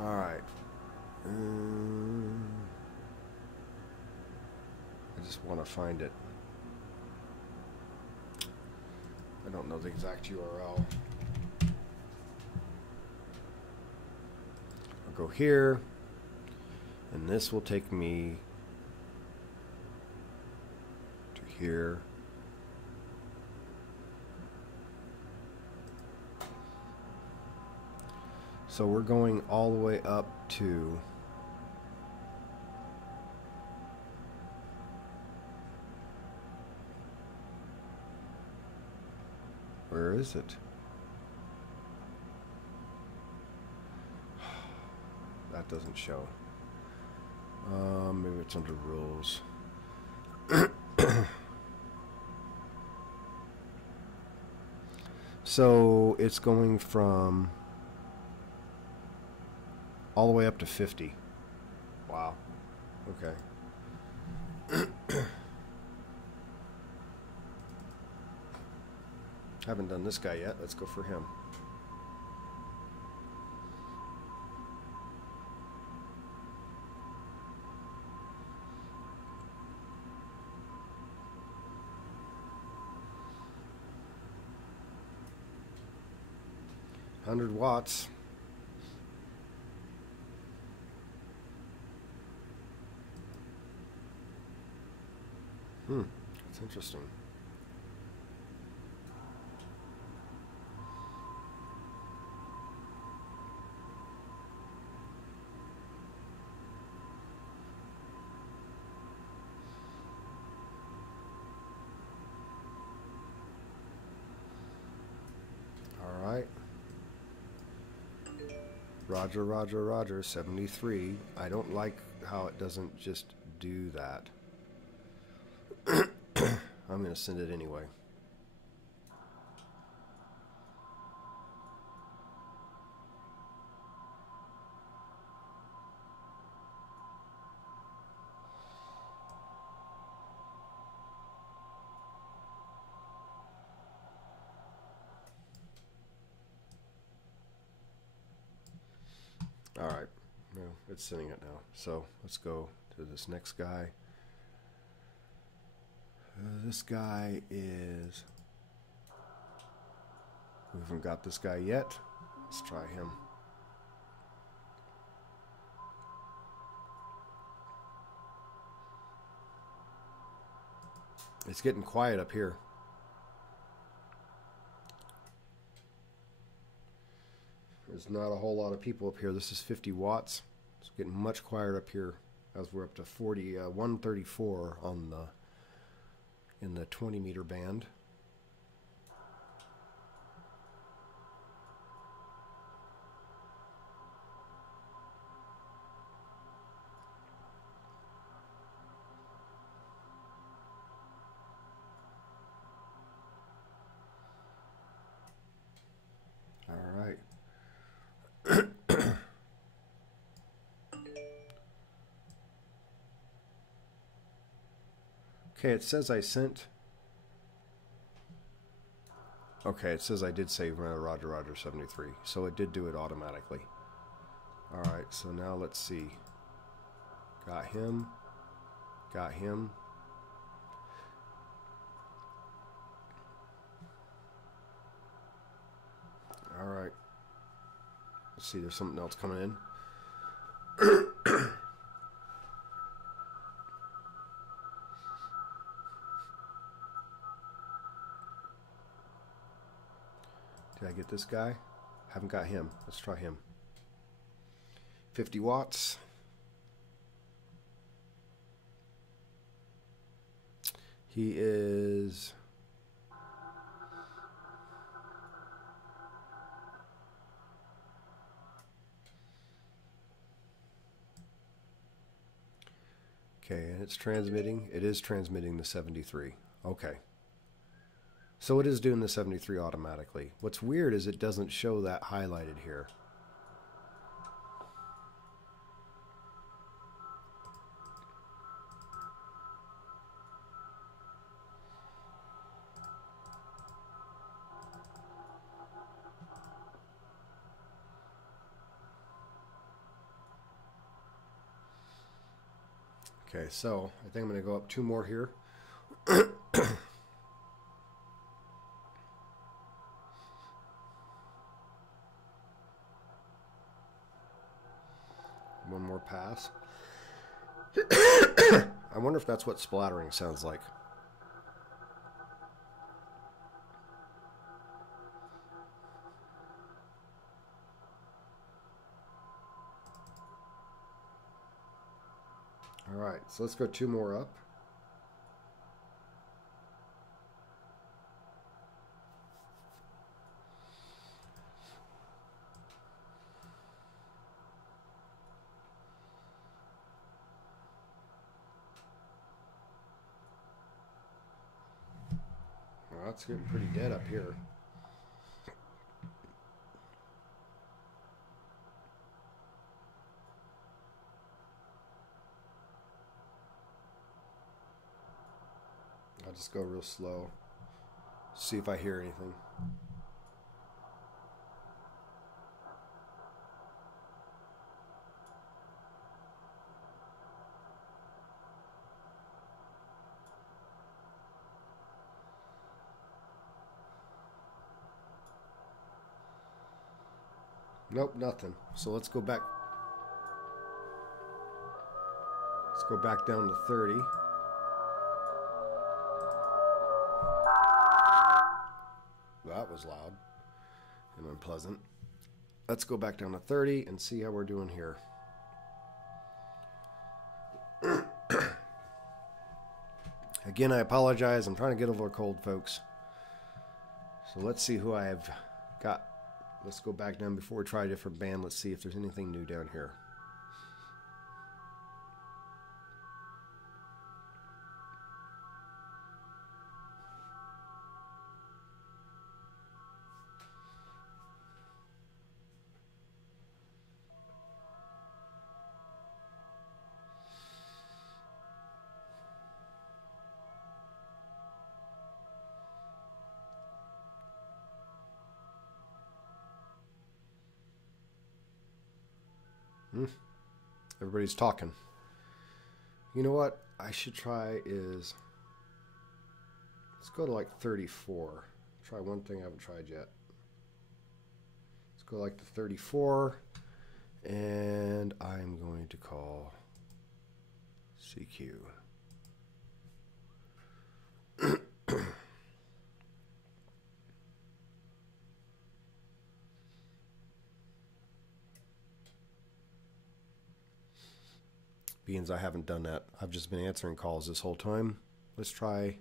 Alright. I just want to find it. I don't know the exact URL. Go here, and this will take me to here, So we're going all the way up to... Where is it? That doesn't show. Maybe it's under rules. So it's going from all the way up to 50. Wow. Okay. Haven't done this guy yet. Let's go for him. $100 watts. That's interesting. All right. Roger, Roger, Roger, 73. I don't like how it doesn't just do that. I'm going to send it anyway. All right. No, it's sending it now. So let's go to this next guy. This guy is... We haven't got this guy yet. Let's try him. It's getting quiet up here. There's not a whole lot of people up here. This is 50 watts. It's getting much quieter up here as we're up to 134 on the in the 20 meter band. All right. Okay, it says I sent. Okay, it says I did say Roger, Roger 73. So it did do it automatically. All right, so now let's see. Got him. Got him. All right. Let's see, there's something else coming in. Did I get this guy? Haven't got him. Let's try him. 50 watts. He is... Okay, and it's transmitting. It is transmitting the 73. Okay. So it is doing the 73 automatically. What's weird is it doesn't show that highlighted here. Okay, so I think I'm going to go up 2 more here. One more pass. I wonder if that's what splattering sounds like. Alright, so let's go 2 more up. Well, it's getting pretty dead up here. I'll just go real slow. See if I hear anything. Nope, nothing. So let's go back. Let's go back down to 30. That was loud and unpleasant. Let's go back down to 30 and see how we're doing here. Again, I apologize. I'm trying to get over a cold, folks. So let's see who I've got. Let's go back down before we try a different band. Let's see if there's anything new down here. Everybody's talking. You know what I should try is, let's go to like 34. Try one thing I haven't tried yet. Let's go like to 34, and I'm going to call CQ. Being I haven't done that, I've just been answering calls this whole time. Let's try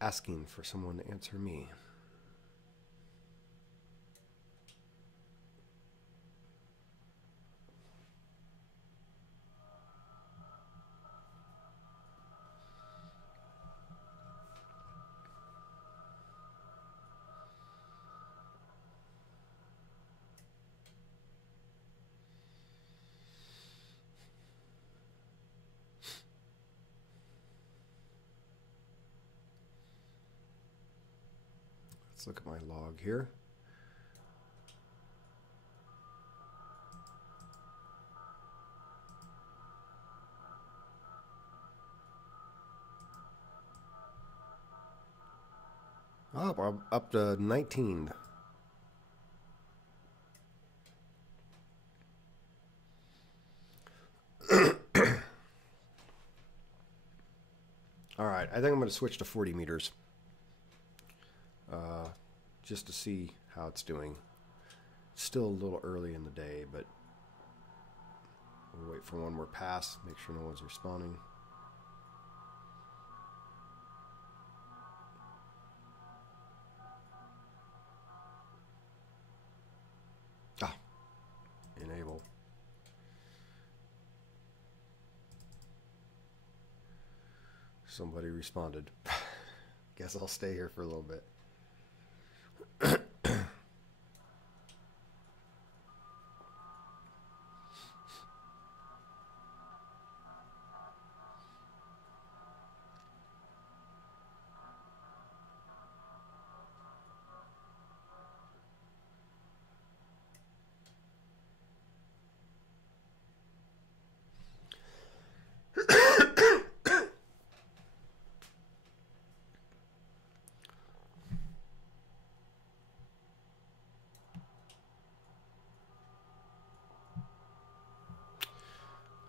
asking for someone to answer me. Let's look at my log here. Oh, I'm up to 19. All right, I think I'm going to switch to 40 meters. Just to see how it's doing. Still a little early in the day, but we'll wait for one more pass, make sure no one's responding. Ah, enable. Somebody responded. Guess I'll stay here for a little bit.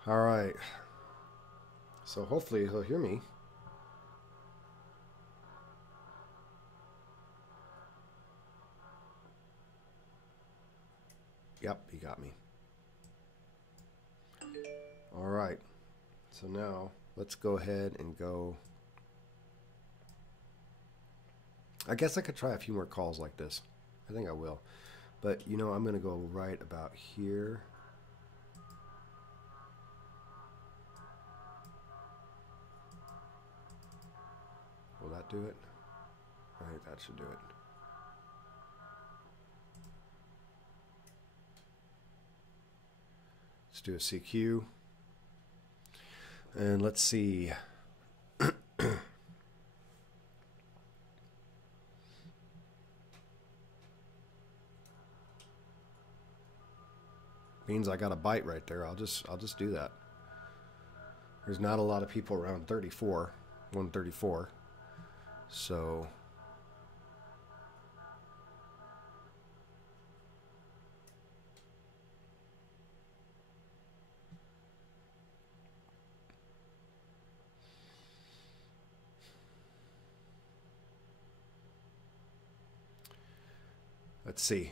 All right. So hopefully he'll hear me. Yep, he got me. All right. So now let's go ahead and go. I guess I could try a few more calls like this. I think I will. But, you know, I'm going to go right about here. Will that do it? I think that should do it. Let's do a CQ. And let's see. Means I got a bite right there. I'll just do that. There's not a lot of people around 134. So let's see.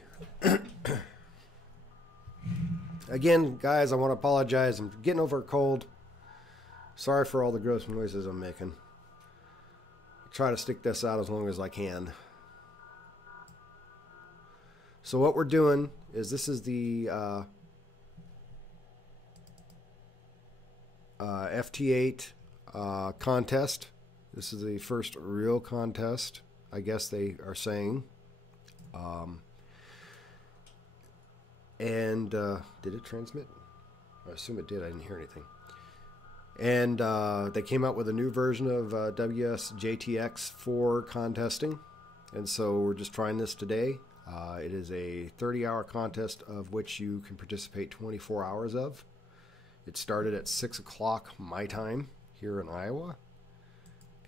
Again, guys, I want to apologize. I'm getting over a cold. Sorry for all the gross noises I'm making. I'll try to stick this out as long as I can. So what we're doing is this is the FT8 contest. This is the first real contest, I guess they are saying. And did it transmit? I assume it did. I didn't hear anything. And they came out with a new version of WSJTX for contesting. And so we're just trying this today. It is a 30-hour contest of which you can participate 24 hours of. It started at 6 o'clock my time here in Iowa.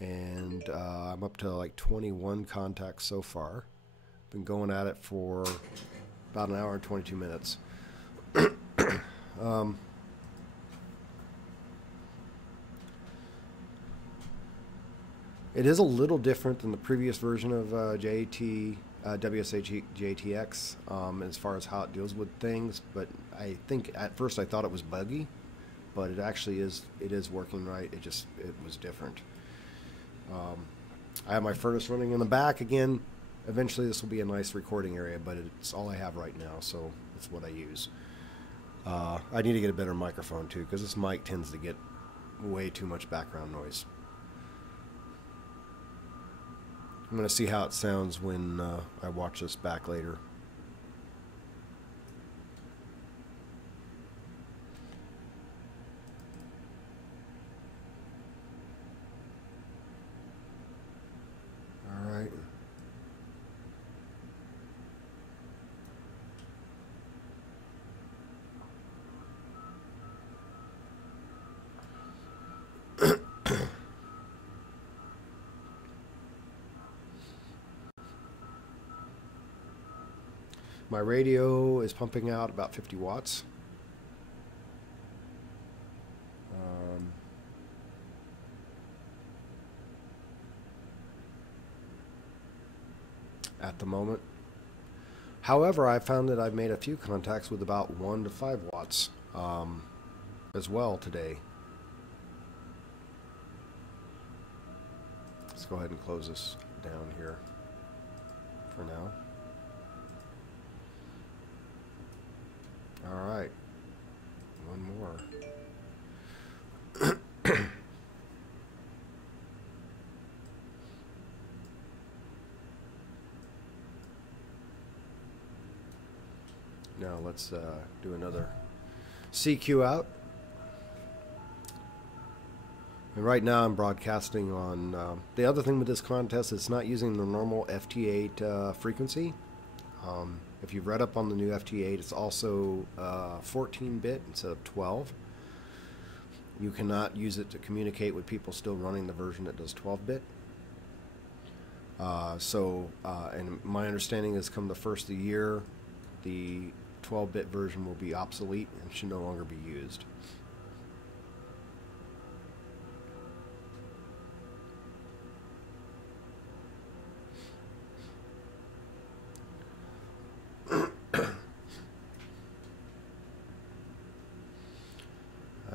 And I'm up to like 21 contacts so far. Been going at it for about an hour and 22 minutes. It is a little different than the previous version of WSJTX as far as how it deals with things, but I think at first I thought it was buggy, but it actually is. It is working right. It was different. I have my furnace running in the back again. Eventually this will be a nice recording area, but it's all I have right now, so it's what I use. I need to get a better microphone too, because this mic tends to get way too much background noise. I'm going to see how it sounds when I watch this back later. All right. My radio is pumping out about 50 watts. At the moment. However, I found that I've made a few contacts with about 1 to 5 watts as well today. Let's go ahead and close this down here for now. All right, one more. Now let's do another CQ out. And right now I'm broadcasting on, the other thing with this contest, it's not using the normal FT8 frequency. If you've read up on the new FT8, it's also 14-bit instead of 12. You cannot use it to communicate with people still running the version that does 12-bit. And my understanding is come the first of the year, the 12-bit version will be obsolete and should no longer be used.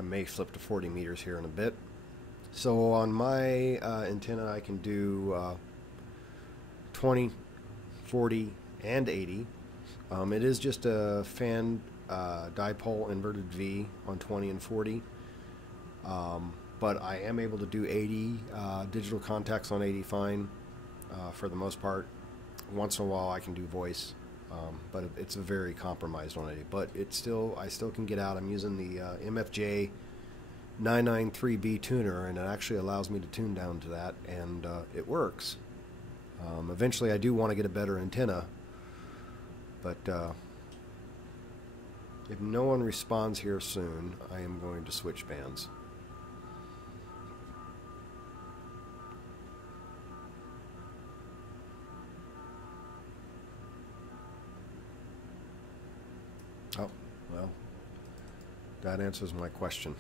may flip to 40 meters here in a bit. So on my antenna, I can do 20, 40, and 80. It is just a fan dipole inverted V on 20 and 40. But I am able to do 80 digital contacts on 80 fine for the most part. Once in a while I can do voice, but it's very compromised on 80. But I still can get out. I'm using the MFJ 993B tuner, and it actually allows me to tune down to that, and it works. Eventually I do want to get a better antenna, but if no one responds here soon, I am going to switch bands. Oh, well, that answers my question.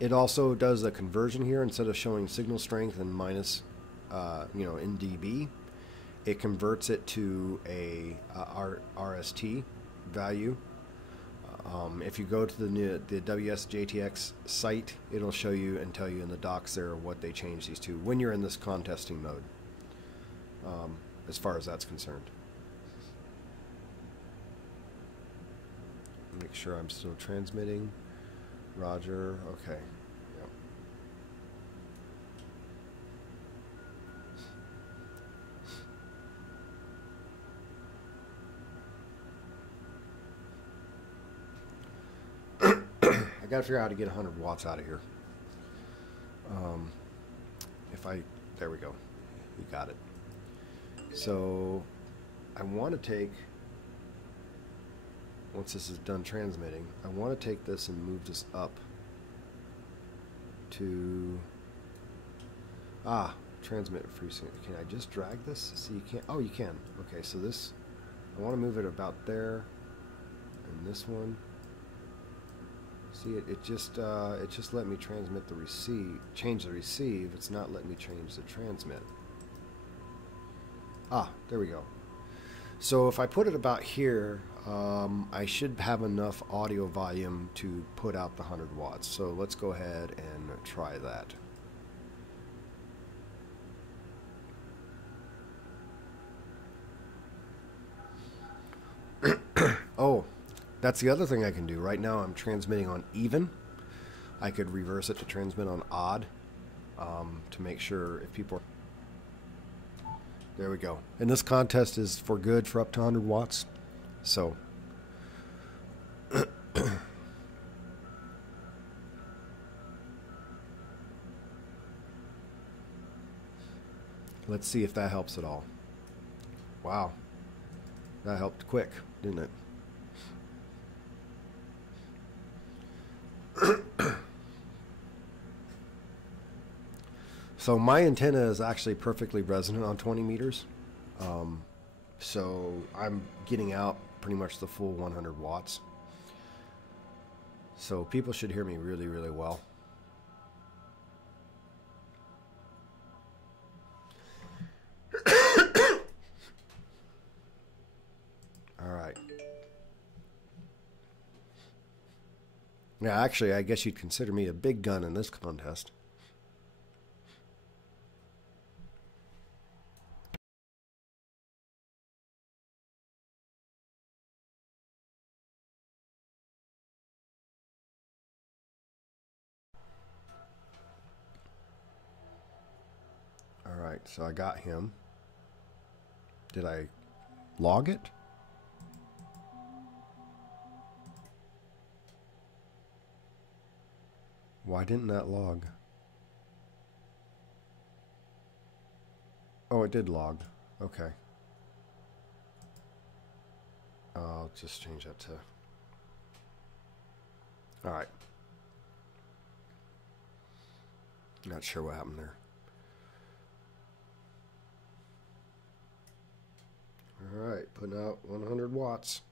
It also does a conversion here. Instead of showing signal strength and minus, in dB, it converts it to a RST value. If you go to the WSJTX site, it'll show you and tell you in the docs there what they changed these to when you're in this contesting mode, as far as that's concerned. Make sure I'm still transmitting. Roger. Okay. I gotta figure out how to get 100 watts out of here. There we go. We got it. So I want to take, once this is done transmitting, I want to take this and move this up to, transmit frequency. Can I just drag this? See, you can't, oh, you can. Okay, so this, I want to move it about there, and this one. See, it just let me transmit the receive, change the receive. It's not letting me change the transmit. There we go. So if I put it about here, I should have enough audio volume to put out the 100 watts. So let's go ahead and try that. Oh, that's the other thing I can do. Right now I'm transmitting on even. I could reverse it to transmit on odd, to make sure if people are... There we go. And this contest is for good for up to 100 watts. So let's see if that helps at all. Wow. That helped quick, didn't it? So my antenna is actually perfectly resonant on 20 meters. So I'm getting out pretty much the full 100 watts. So people should hear me really, really well. All right. Yeah, actually, I guess you'd consider me a big gun in this contest. All right, so I got him. Did I log it? Why didn't that log? Oh, it did log. Okay. I'll just change that to... All right. Not sure what happened there. All right, putting out 100 watts.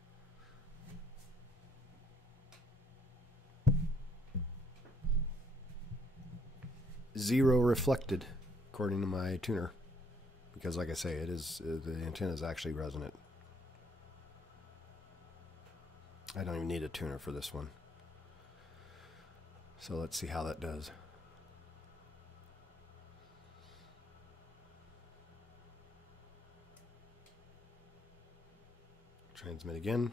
Zero reflected, according to my tuner. because like I say, it is the antenna is actually resonant. I don't even need a tuner for this one. So let's see how that does. Transmit again.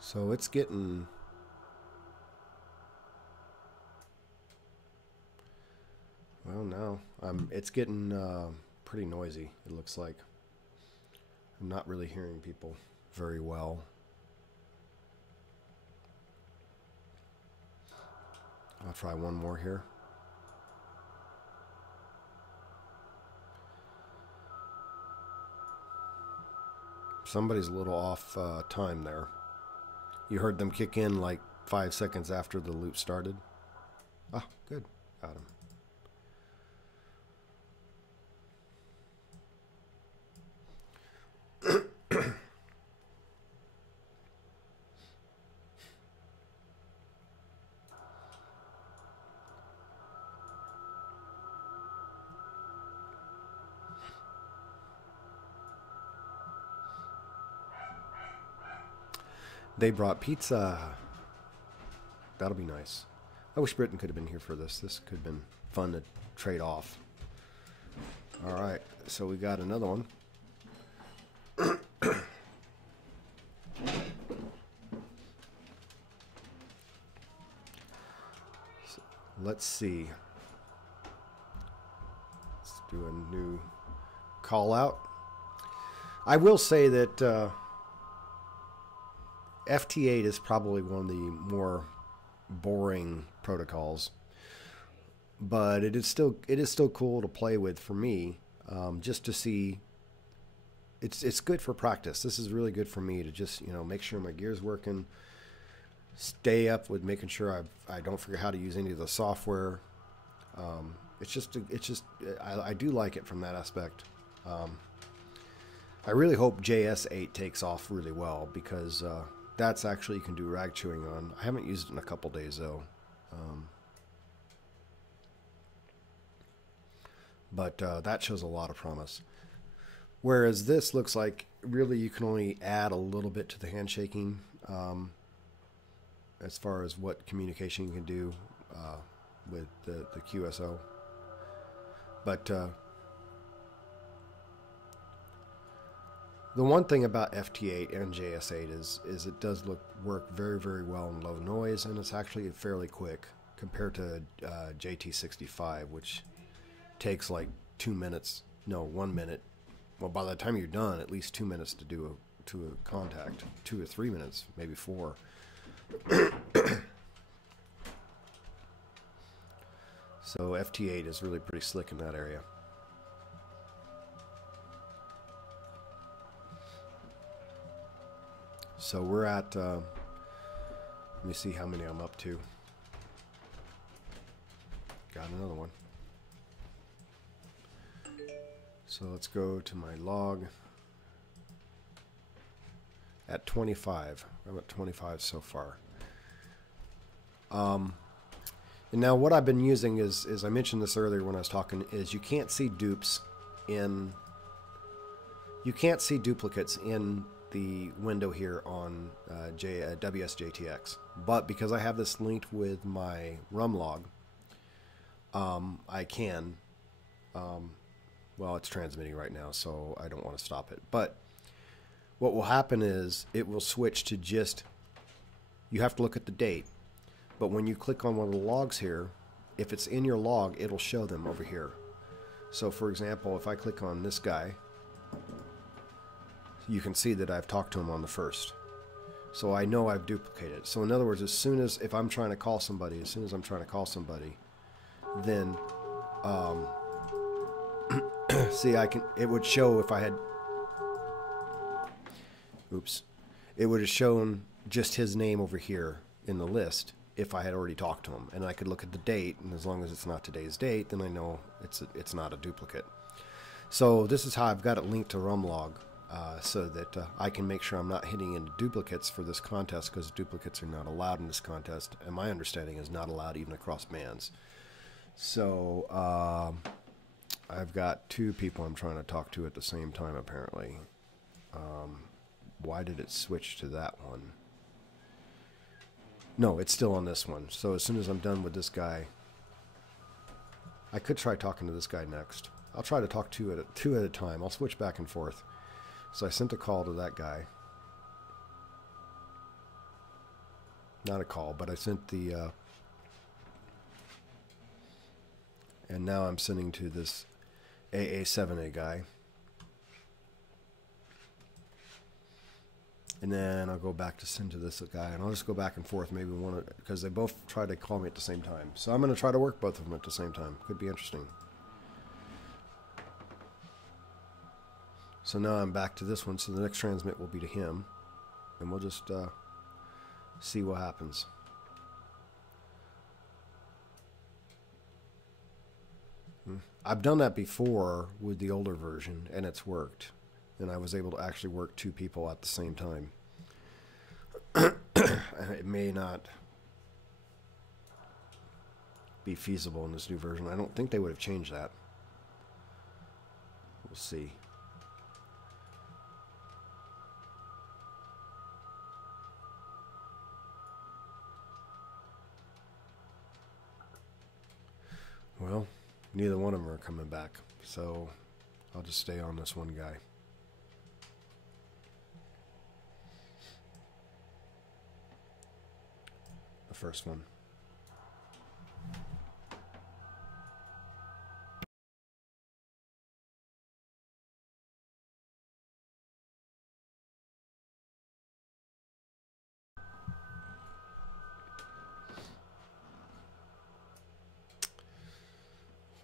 So it's getting well now. It's getting pretty noisy. It looks like I'm not really hearing people very well. I'll try one more here. Somebody's a little off time there. You heard them kick in like 5 seconds after the loop started. Ah, good. Got him. They brought pizza. That'll be nice. I wish Britton could have been here for this. This could have been fun to trade off. All right, so we got another one. So, let's see. Let's do a new call out. I will say that FT8 is probably one of the more boring protocols, but it is still cool to play with for me, just to see. It's good for practice. This is really good for me to just make sure my gear's working, stay up with making sure I don't forget how to use any of the software. I do like it from that aspect. I really hope JS8 takes off really well, because that's actually you can do rag chewing on. I haven't used it in a couple days though. But that shows a lot of promise. Whereas this looks like really you can only add a little bit to the handshaking as far as what communication you can do with the QSO. But the one thing about FT8 and JS8 is it does work very, very well in low noise, and it's actually fairly quick compared to JT65, which takes like 2 minutes. No, 1 minute. Well, by the time you're done, at least 2 minutes to do a contact. 2 or 3 minutes, maybe 4. So FT8 is really pretty slick in that area. So we're at, let me see how many I'm up to. Got another one. So let's go to my log. At 25. I'm at 25 so far. And now what I've been using is I mentioned this earlier when I was talking, is you can't see duplicates in the window here on WSJTX. But because I have this linked with my RUM log, I can, well, it's transmitting right now, so I don't want to stop it. But what will happen is it will switch to just, you have to look at the date. But when you click on one of the logs here, if it's in your log, it'll show them over here. So for example, if I click on this guy, you can see that I've talked to him on the 1st. So I know I've duplicated. So in other words, if I'm trying to call somebody, then see, it would show if I had, it would have shown just his name over here in the list, if I had already talked to him, and I could look at the date, and as long as it's not today's date, then I know it's not a duplicate. So this is how I've got it linked to Rumlog, so that I can make sure I'm not hitting into duplicates for this contest, because duplicates are not allowed in this contest, and my understanding is not allowed even across bands. So I've got two people I'm trying to talk to at the same time, apparently. Why did it switch to that one? No, it's still on this one. So as soon as I'm done with this guy, I could try talking to this guy next. I'll try to talk two at a time. I'll switch back and forth. So I sent a call to that guy. Not a call, but I sent the... and now I'm sending to this AA7A guy. And then I'll go back to send to this guy, and I'll just go back and forth, maybe one, because they both try to call me at the same time. So I'm going to try to work both of them at the same time. Could be interesting. So now I'm back to this one, so the next transmit will be to him, and we'll just see what happens. I've done that before with the older version, and it's worked. And I was able to actually work two people at the same time. It may not be feasible in this new version. I don't think they would have changed that. We'll see. Well, neither one of them are coming back, so I'll just stay on this one guy. The first one.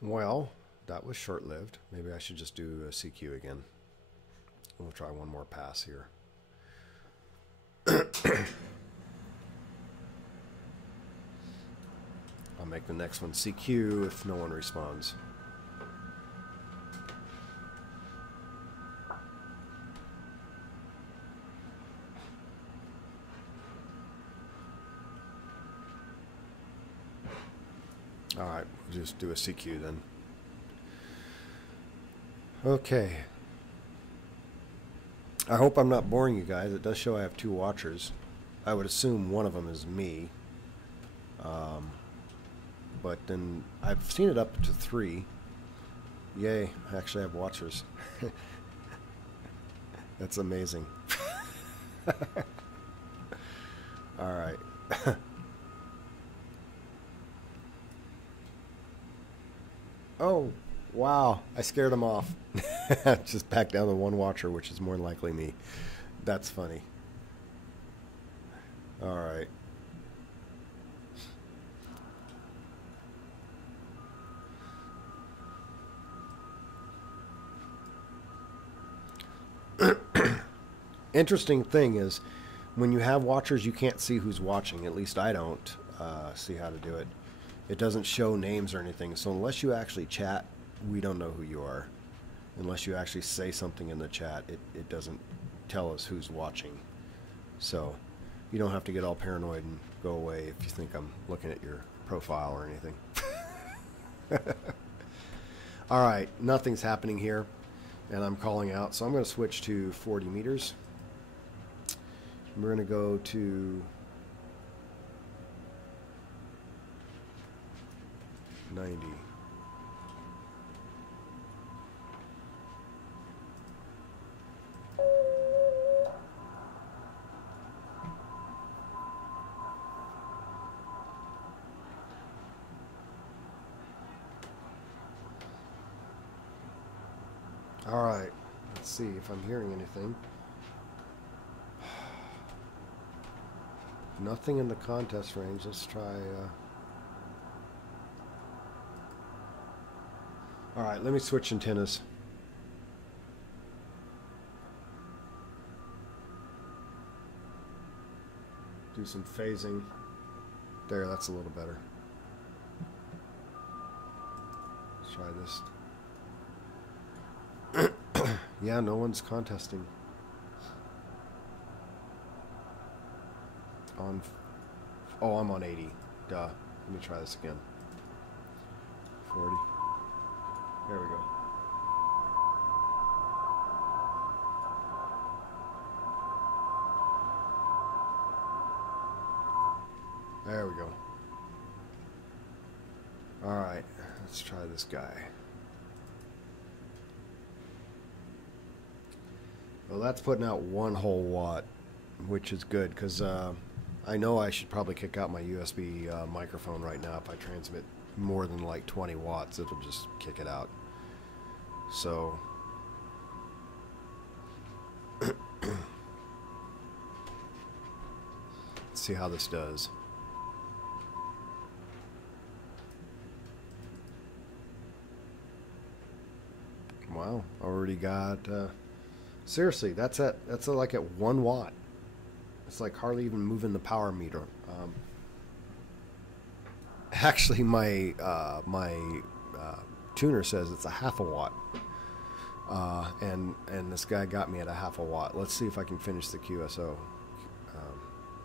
Well, that was short-lived. Maybe I should just do a CQ again. We'll try one more pass here. I'll make the next one CQ if no one responds. Alright, we'll just do a CQ then. Okay. I hope I'm not boring you guys. It does show I have two watchers. I would assume one of them is me. But then I've seen it up to 3. Yay, I actually have watchers. That's amazing. Alright. Oh, wow. I scared him off. Just back down to one watcher, which is more than likely me. That's funny. Alright. Interesting thing is, when you have watchers, you can't see who's watching. At least I don't see how to do it. It doesn't show names or anything. So unless you actually chat, we don't know who you are. Unless you actually say something in the chat, it doesn't tell us who's watching. So you don't have to get all paranoid and go away if you think I'm looking at your profile or anything. All right, nothing's happening here, and I'm calling out. So I'm going to switch to 40 meters. We're going to go to 90. All right, let's see if I'm hearing anything. Nothing in the contest range. Let's try... All right, let me switch antennas. Do some phasing. There, that's a little better. Let's try this. Yeah, no one's contesting. Oh, I'm on 80. Duh. Let me try this again. 40. There we go. There we go. Alright, let's try this guy. Well, that's putting out 1 whole watt, which is good, because I know I should probably kick out my USB microphone right now. If I transmit more than like 20 watts, it'll just kick it out. So let's see how this does. Wow, already got seriously, that's like at 1 watt. It's like hardly even moving the power meter. Actually, my tuner says it's a half a watt, and this guy got me at a half a watt. Let's see if I can finish the QSO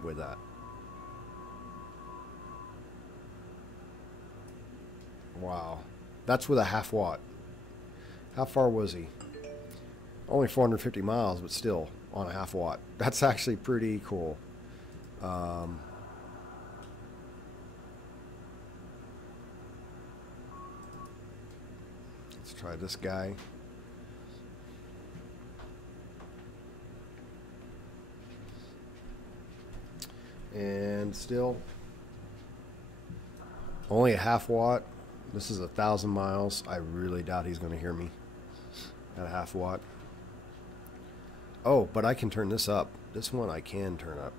with that. Wow, that's with a half watt. How far was he? Only 450 miles, but still on a half watt. That's actually pretty cool. Let's try this guy. And still only a half watt. This is 1,000 miles. I really doubt he's going to hear me at a half watt. Oh, but I can turn this up. This one I can turn up.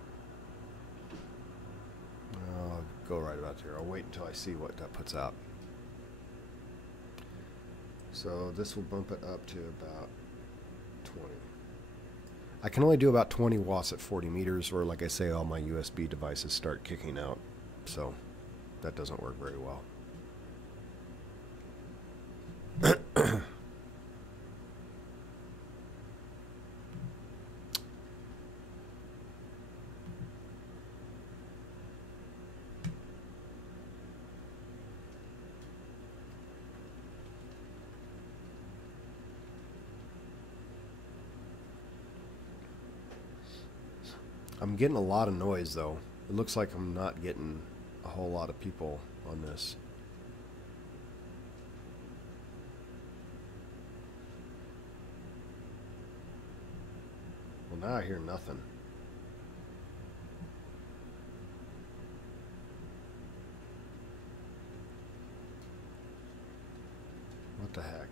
I'll go right about there. I'll wait until I see what that puts out. So this will bump it up to about 20. I can only do about 20 watts at 40 meters, or like I say, all my USB devices start kicking out. So that doesn't work very well. I'm getting a lot of noise though. It looks like I'm not getting a whole lot of people on this. Well, now I hear nothing. What the heck?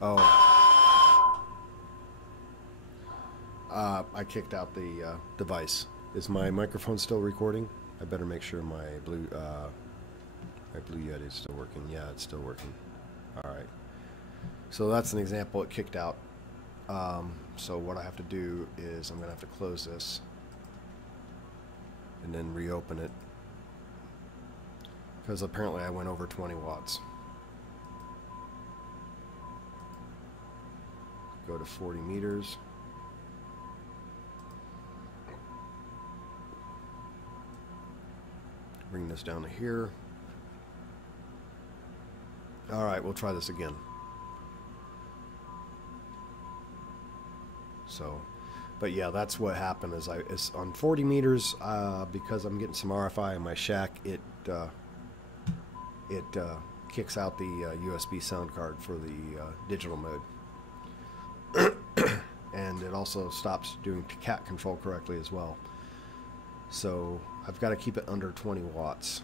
Oh. I kicked out the device. Is my microphone still recording? I better make sure my Blue Yeti is still working. Yeah, it's still working. All right. So that's an example. It kicked out. So what I have to do is I'm going to have to close this and then reopen it, because apparently I went over 20 watts. Go to 40 meters. Bring this down to here. All right, we'll try this again. So, but yeah, that's what happened. It's on 40 meters, because I'm getting some RFI in my shack. It kicks out the USB sound card for the digital mode, and it also stops doing cat control correctly as well. So I've got to keep it under 20 watts.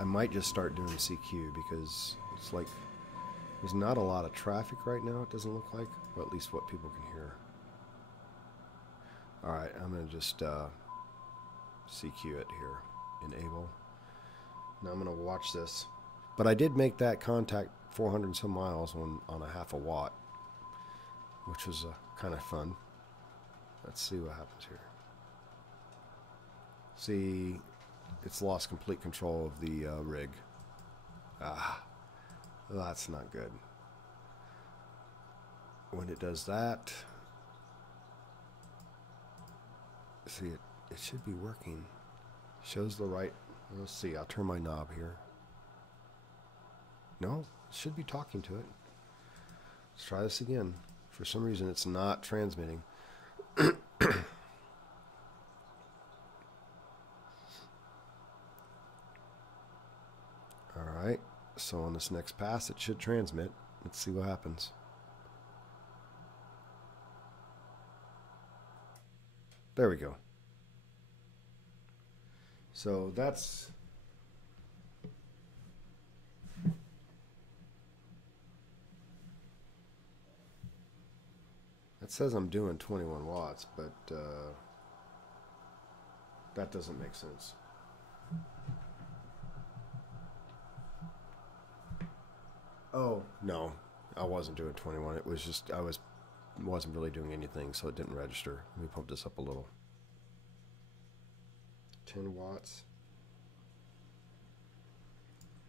I might just start doing CQ, because it's like there's not a lot of traffic right now, it doesn't look like, or at least what people can hear. Alright, I'm going to just CQ it here. Enable. Now I'm going to watch this. But I did make that contact 400 and some miles on a half a watt. which was kind of fun. Let's see what happens here. See, it's lost complete control of the rig. That's not good. When it does that, see, it should be working. Shows the right. Let's see, I'll turn my knob here. No, it should be talking to it. Let's try this again. For some reason, it's not transmitting. Alright, so on this next pass, it should transmit. Let's see what happens. There we go. So that's... It says I'm doing 21 watts, but that doesn't make sense. Oh, no. I wasn't doing 21. It was just, wasn't really doing anything, so it didn't register. Let me pump this up a little. 10 watts.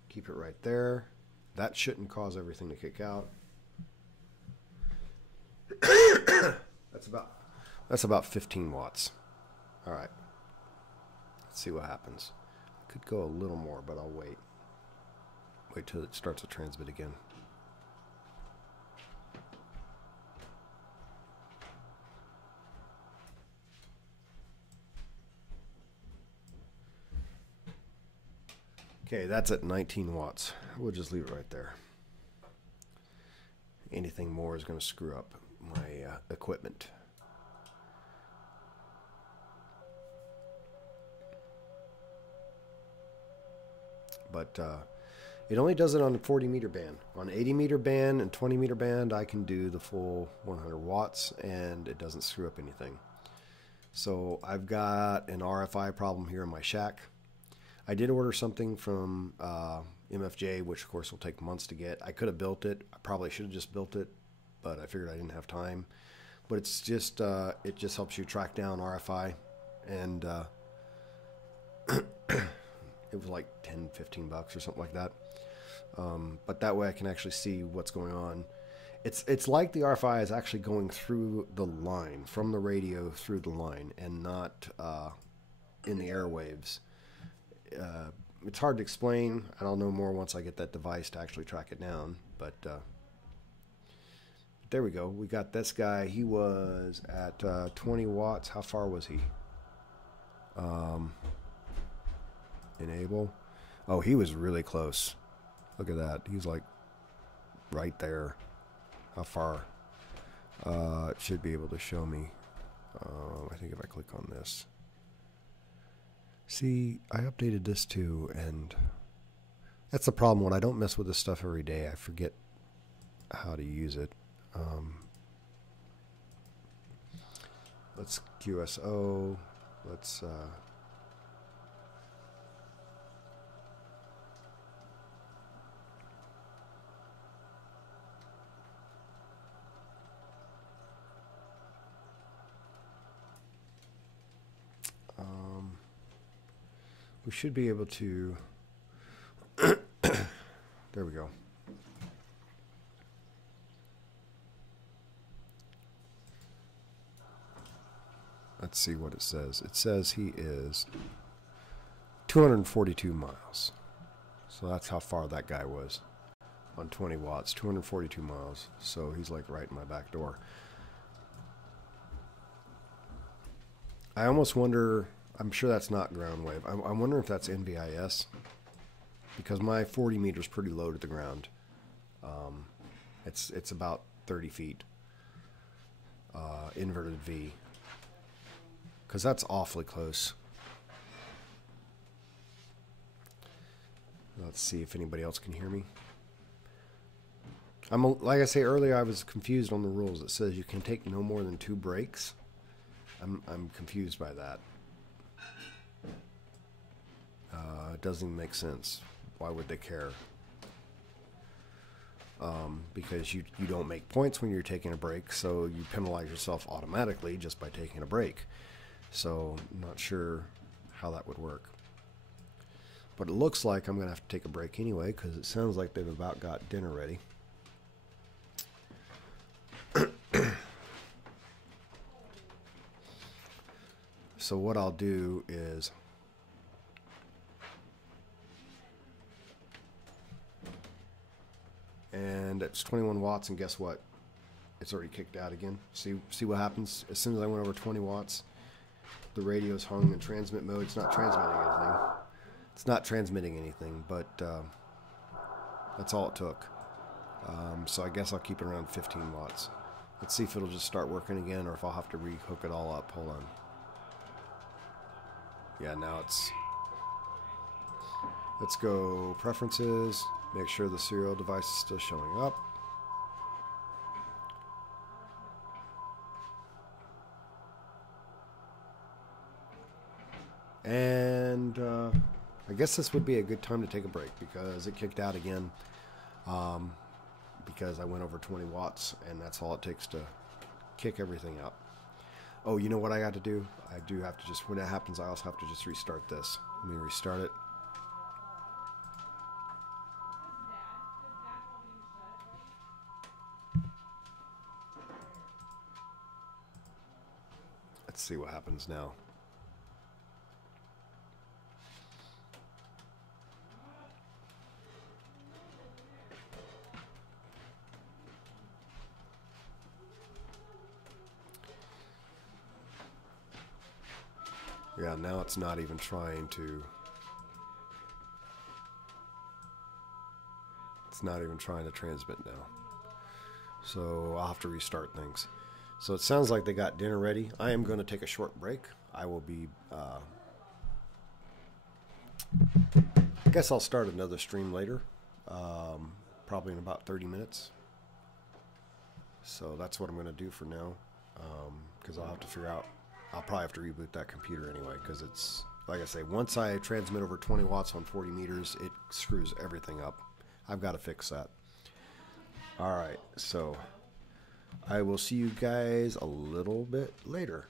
Keep it right there. That shouldn't cause everything to kick out. That's about 15 watts. All right. Let's see what happens. Could go a little more, but I'll wait. Wait till it starts to transmit again. Okay, that's at 19 watts. We'll just leave it right there. Anything more is going to screw up my equipment. But it only does it on the 40 meter band. On 80 meter band and 20 meter band, I can do the full 100 watts and it doesn't screw up anything. So I've got an RFI problem here in my shack. I did order something from MFJ, which of course will take months to get. I could have built it. I probably should have just built it, but I figured I didn't have time. But it's just, it just helps you track down RFI. And it was like 10, 15 bucks or something like that. But that way I can actually see what's going on. It's like the RFI is actually going through the line, from the radio through the line, and not in the airwaves. It's hard to explain, and I'll know more once I get that device to actually track it down. But there we go. We got this guy. He was at 20 watts. How far was he? Enable. Oh, he was really close. Look at that. He's like right there. How far? It should be able to show me. I think if I click on this. See, I updated this too, and that's the problem. When I don't mess with this stuff every day, I forget how to use it. Let's QSO. Let's we should be able to. There we go. Let's see what it says. It says he is 242 miles. So that's how far that guy was on 20 watts, 242 miles. So he's like right in my back door. I almost wonder, I'm sure that's not ground wave. I wonder if that's NVIS, because my 40 meter is pretty low to the ground. It's about 30 feet, inverted V, because that's awfully close. Let's see if anybody else can hear me. Like I say earlier, I was confused on the rules. It says you can take no more than 2 breaks. I'm confused by that. It doesn't even make sense. Why would they care? because you don't make points when you're taking a break, so you penalize yourself automatically just by taking a break. So I'm not sure how that would work. But it looks like I'm going to have to take a break anyway, because it sounds like they've about got dinner ready. So what I'll do is and it's 21 watts, and guess what? It's already kicked out again. See what happens? As soon as I went over 20 watts, the radio's hung in transmit mode. It's not transmitting anything. It's not transmitting anything, but that's all it took. So I guess I'll keep it around 15 watts. Let's see if it'll just start working again, or if I'll have to re-hook it all up. Hold on. Yeah, now it's... Let's go preferences. Make sure the serial device is still showing up. And I guess this would be a good time to take a break, because it kicked out again. Because I went over 20 watts, and that's all it takes to kick everything out. Oh, you know what I got to do? I do have to just, when that happens, I also have to just restart this. Let me restart it. Let's see what happens now. Yeah, now it's not even trying to... It's not even trying to transmit now. So I'll have to restart things. So it sounds like they got dinner ready. I am going to take a short break. I will be... I guess I'll start another stream later. Probably in about 30 minutes. So that's what I'm going to do for now. Because I'll have to figure out... I'll probably have to reboot that computer anyway, because it's, like I say, once I transmit over 20 watts on 40 meters, it screws everything up. I've got to fix that. Alright, so I will see you guys a little bit later.